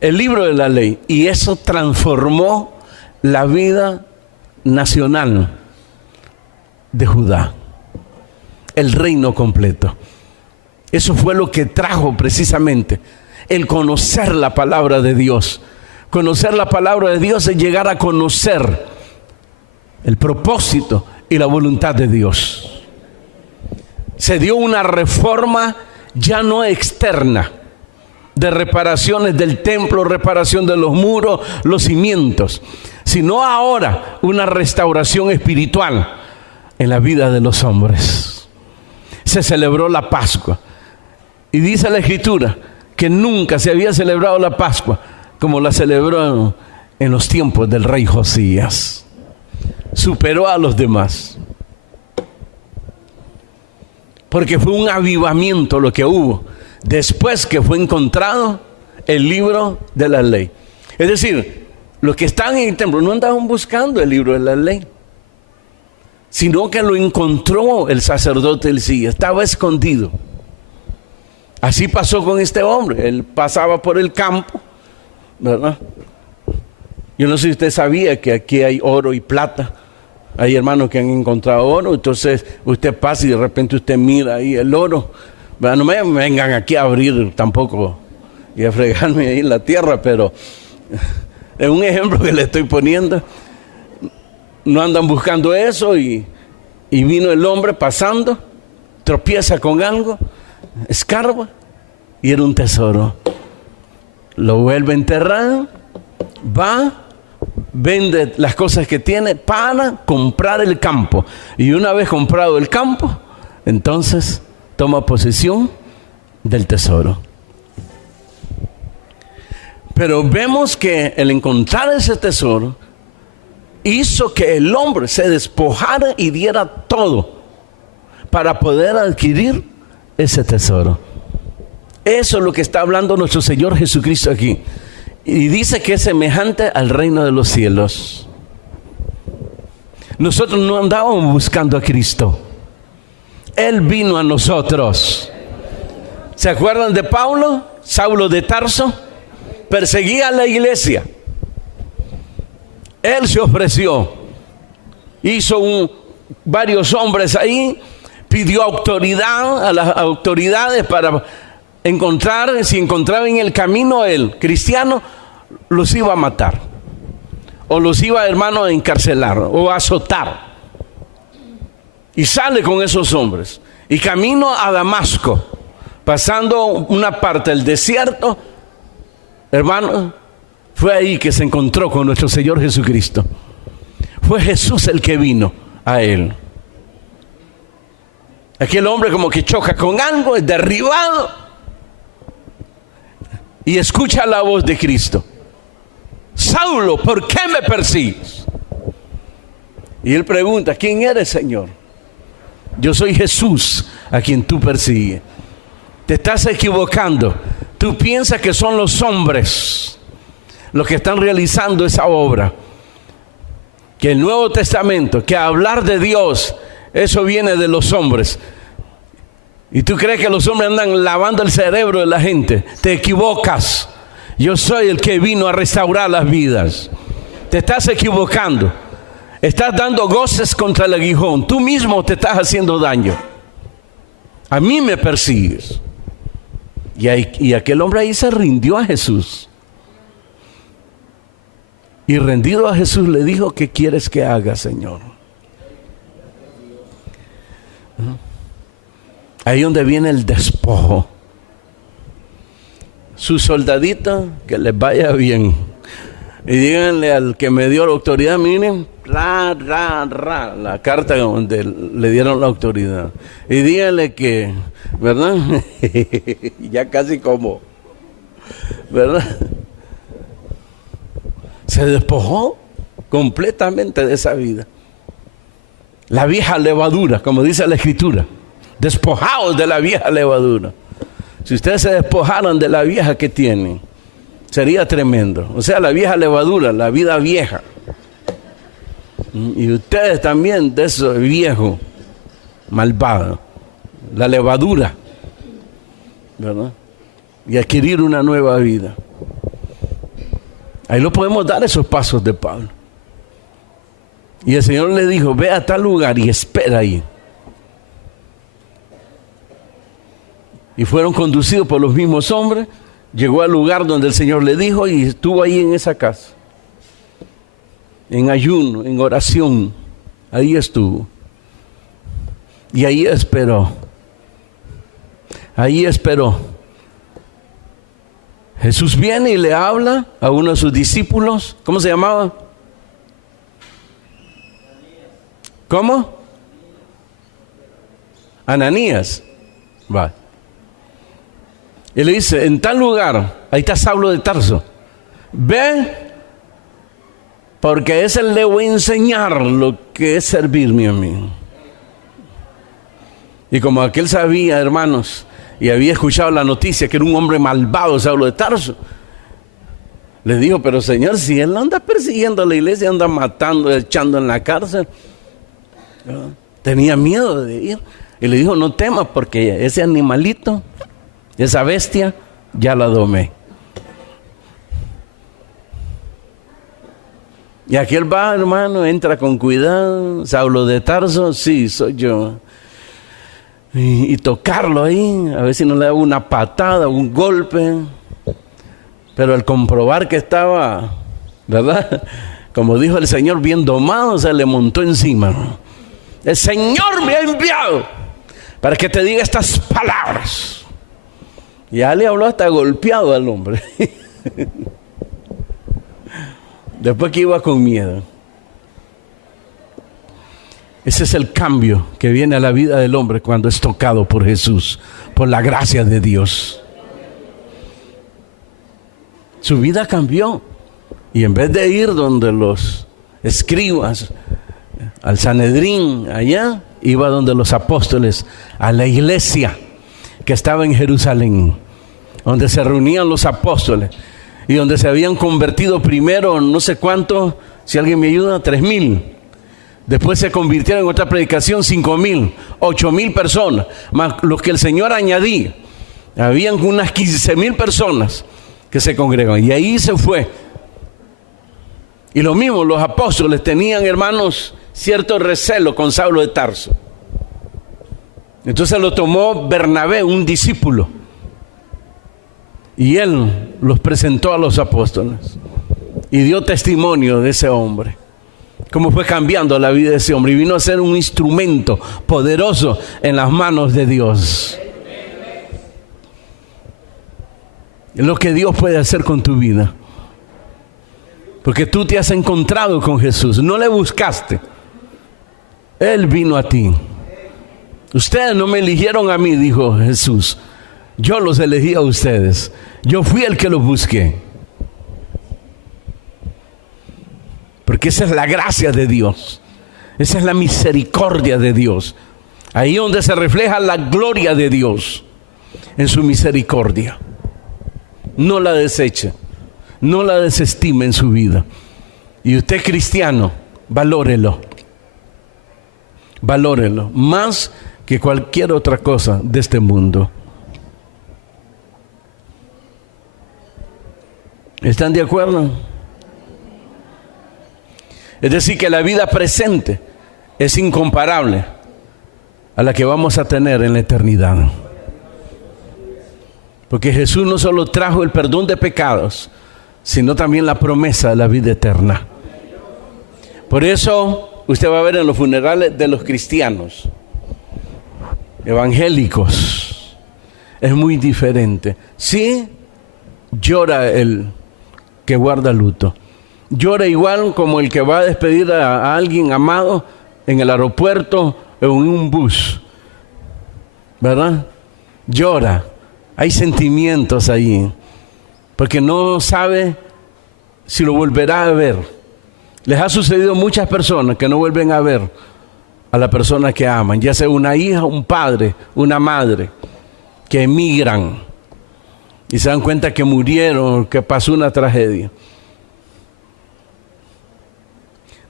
el libro de la ley, y eso transformó la vida nacional de Judá, el reino completo. Eso fue lo que trajo precisamente el conocer la palabra de Dios. Conocer la palabra de Dios es llegar a conocer el propósito y la voluntad de Dios. Se dio una reforma ya no externa, de reparaciones del templo, reparación de los muros, los cimientos, sino ahora una restauración espiritual en la vida de los hombres. Se celebró la Pascua. Y dice la Escritura que nunca se había celebrado la Pascua como la celebró en los tiempos del rey Josías. Superó a los demás. Porque fue un avivamiento lo que hubo después que fue encontrado el libro de la ley. Es decir, los que estaban en el templo no andaban buscando el libro de la ley, sino que lo encontró el sacerdote Hilcías. Estaba escondido. Así pasó con este hombre. Él pasaba por el campo, ¿verdad? Yo no sé si usted sabía que aquí hay oro y plata. Hay hermanos que han encontrado oro. Entonces usted pasa y de repente usted mira ahí el oro. ¿Verdad? No me vengan aquí a abrir tampoco y a fregarme ahí en la tierra, pero es un ejemplo que le estoy poniendo. No andan buscando eso y vino el hombre pasando, tropieza con algo, escarba, y era un tesoro. Lo vuelve a enterrar, va, vende las cosas que tiene para comprar el campo. Y una vez comprado el campo, entonces toma posesión del tesoro. Pero vemos que el encontrar ese tesoro hizo que el hombre se despojara y diera todo para poder adquirir ese tesoro. Eso es lo que está hablando nuestro Señor Jesucristo aquí. Y dice que es semejante al reino de los cielos. Nosotros no andábamos buscando a Cristo. Él vino a nosotros. ¿Se acuerdan de Pablo? Saulo de Tarso perseguía a la iglesia. Él se ofreció. Hizo varios hombres ahí. Pidió autoridad a las autoridades para encontrar, si encontraba en el camino el cristiano, los iba a matar. O los iba, hermano, a encarcelar o a azotar. Y sale con esos hombres. Y camino a Damasco, pasando una parte del desierto, hermano, fue ahí que se encontró con nuestro Señor Jesucristo. Fue Jesús el que vino a él. Aquel hombre como que choca con algo, es derribado y escucha la voz de Cristo. Saulo, ¿por qué me persigues? Y él pregunta, ¿quién eres, Señor? Yo soy Jesús a quien tú persigues. Te estás equivocando. Tú piensas que son los hombres los que están realizando esa obra. Que el Nuevo Testamento, que hablar de Dios, eso viene de los hombres. Y tú crees que los hombres andan lavando el cerebro de la gente. Te equivocas. Yo soy el que vino a restaurar las vidas. Te estás equivocando. Estás dando goces contra el aguijón. Tú mismo te estás haciendo daño. A mí me persigues. Y aquel hombre ahí se rindió a Jesús. Y rendido a Jesús le dijo, ¿qué quieres que haga, Señor? Ahí donde viene el despojo. Su soldadito, que les vaya bien. Y díganle al que me dio la autoridad, miren, la carta donde le dieron la autoridad. Y díganle que, ¿verdad? Ya casi como, ¿verdad? Se despojó completamente de esa vida. La vieja levadura, como dice la Escritura. Despojados de la vieja levadura. si ustedes se despojaran de la vieja que tienen, sería tremendo. O sea, la vieja levadura, la vida vieja. Y ustedes también de eso viejo, malvado, la levadura, ¿verdad? Y adquirir una nueva vida. Ahí lo podemos dar, esos pasos de Pablo. Y el Señor le dijo, ve a tal lugar y espera ahí. Y fueron conducidos por los mismos hombres. Llegó al lugar donde el Señor le dijo y estuvo ahí en esa casa. En ayuno, en oración. Ahí estuvo. Y ahí esperó. Ahí esperó. Jesús viene y le habla a uno de sus discípulos. ¿Cómo se llamaba? ¿Cómo? Ananías. Va. Y le dice, en tal lugar, ahí está Saulo de Tarso. Ve, porque a ese le voy a enseñar lo que es servirme a mí. Y como aquel sabía, hermanos, y había escuchado la noticia que era un hombre malvado, Saulo de Tarso, le dijo, pero Señor, si él anda persiguiendo a la iglesia, anda matando, echando en la cárcel. Tenía miedo de ir. Y le dijo, no temas, porque ese animalito, esa bestia, ya la domé. Y aquel va, hermano, entra con cuidado. Saulo de Tarso, sí, soy yo. Y tocarlo ahí, a ver si no le da una patada, un golpe. Pero al comprobar que estaba, ¿verdad? Como dijo el Señor, bien domado, se le montó encima. El Señor me ha enviado para que te diga estas palabras. Ya le habló hasta golpeado al hombre. Después que iba con miedo. Ese es el cambio que viene a la vida del hombre cuando es tocado por Jesús, por la gracia de Dios. Su vida cambió. Y en vez de ir donde los escribas, al Sanedrín, allá, iba donde los apóstoles, a la iglesia que estaba en Jerusalén, donde se reunían los apóstoles y donde se habían convertido primero, no sé cuánto, si alguien me ayuda, 3,000. Después se convirtieron en otra predicación 5,000, 8,000 personas, más los que el Señor añadía. Habían unas 15,000 personas que se congregaban. Y ahí se fue. Y lo mismo, los apóstoles tenían, hermanos, cierto recelo con Saulo de Tarso. Entonces lo tomó Bernabé, un discípulo. Y él los presentó a los apóstoles. Y dio testimonio de ese hombre. Cómo fue cambiando la vida de ese hombre. Y vino a ser un instrumento poderoso en las manos de Dios. Es lo que Dios puede hacer con tu vida. Porque tú te has encontrado con Jesús. No le buscaste. Él vino a ti. Ustedes no me eligieron a mí, dijo Jesús. Yo los elegí a ustedes. Yo fui el que los busqué. Porque esa es la gracia de Dios. Esa es la misericordia de Dios. Ahí donde se refleja la gloria de Dios. En su misericordia. No la deseche. No la desestime en su vida. Y usted, cristiano, valórelo. Valórelo. Más que cualquier otra cosa de este mundo. ¿Están de acuerdo? Es decir, que la vida presente es incomparable a la que vamos a tener en la eternidad. Porque Jesús no solo trajo el perdón de pecados, sino también la promesa de la vida eterna. Por eso usted va a ver en los funerales de los cristianos evangélicos, es muy diferente. Sí, llora el que guarda luto. Llora igual como el que va a despedir a alguien amado en el aeropuerto o en un bus, ¿verdad? Llora. Hay sentimientos ahí, porque no sabe si lo volverá a ver. Les ha sucedido a muchas personas que no vuelven a ver a la persona que aman, ya sea una hija, un padre, una madre, que emigran y se dan cuenta que murieron, que pasó una tragedia.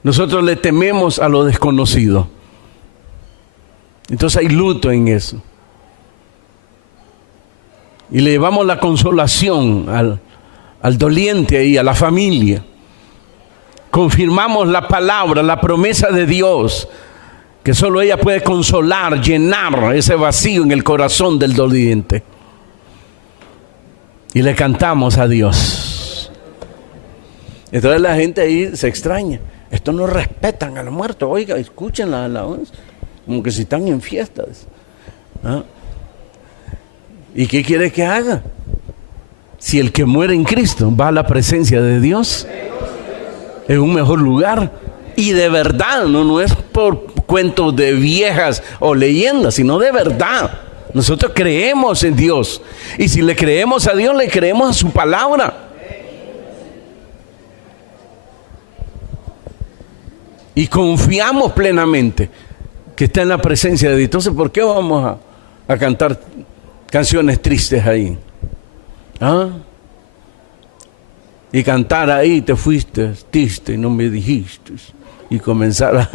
Nosotros le tememos a lo desconocido. Entonces hay luto en eso. Y le llevamos la consolación al doliente y a la familia. Confirmamos la palabra, la promesa de Dios, que solo ella puede consolar, llenar ese vacío en el corazón del doliente. Y le cantamos a Dios. Entonces la gente ahí se extraña. Estos no respetan a los muertos. Oiga, escuchen la alabanza. Como que si están en fiestas. ¿Ah? ¿Y qué quiere que haga? Si el que muere en Cristo va a la presencia de Dios, es un mejor lugar. Y de verdad, no es por cuentos de viejas o leyendas, sino de verdad. Nosotros creemos en Dios. Y si le creemos a Dios, le creemos a su palabra. Y confiamos plenamente que está en la presencia de Dios. Entonces, ¿por qué vamos a cantar canciones tristes ahí? ¿Ah? Y cantar ahí, te fuiste triste y no me dijiste. Y comenzar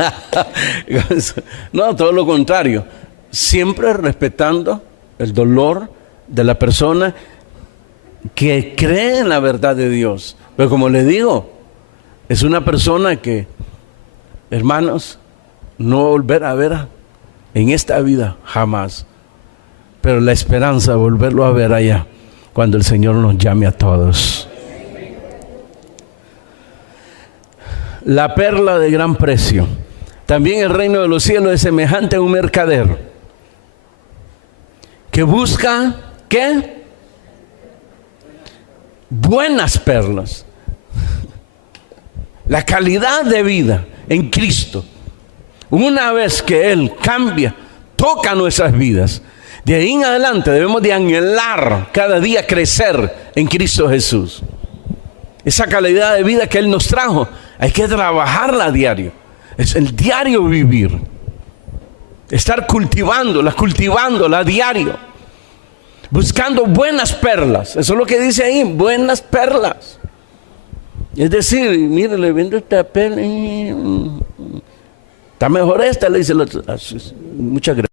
no, todo lo contrario. Siempre respetando el dolor de la persona que cree en la verdad de Dios. Pero como le digo, es una persona que, hermanos, no volver a ver en esta vida jamás. Pero la esperanza de volverlo a ver allá, cuando el Señor nos llame a todos. La perla de gran precio. También el reino de los cielos es semejante a un mercader que busca, ¿qué? Buenas perlas. La calidad de vida en Cristo. Una vez que Él cambia, toca nuestras vidas, de ahí en adelante debemos de anhelar cada día crecer en Cristo Jesús. Esa calidad de vida que Él nos trajo, hay que trabajarla a diario. Es el diario vivir. Estar cultivándola a diario. Buscando buenas perlas. Eso es lo que dice ahí, buenas perlas. Es decir, mire, le vendo esta perla. Está mejor esta, le dice el otro. Muchas gracias.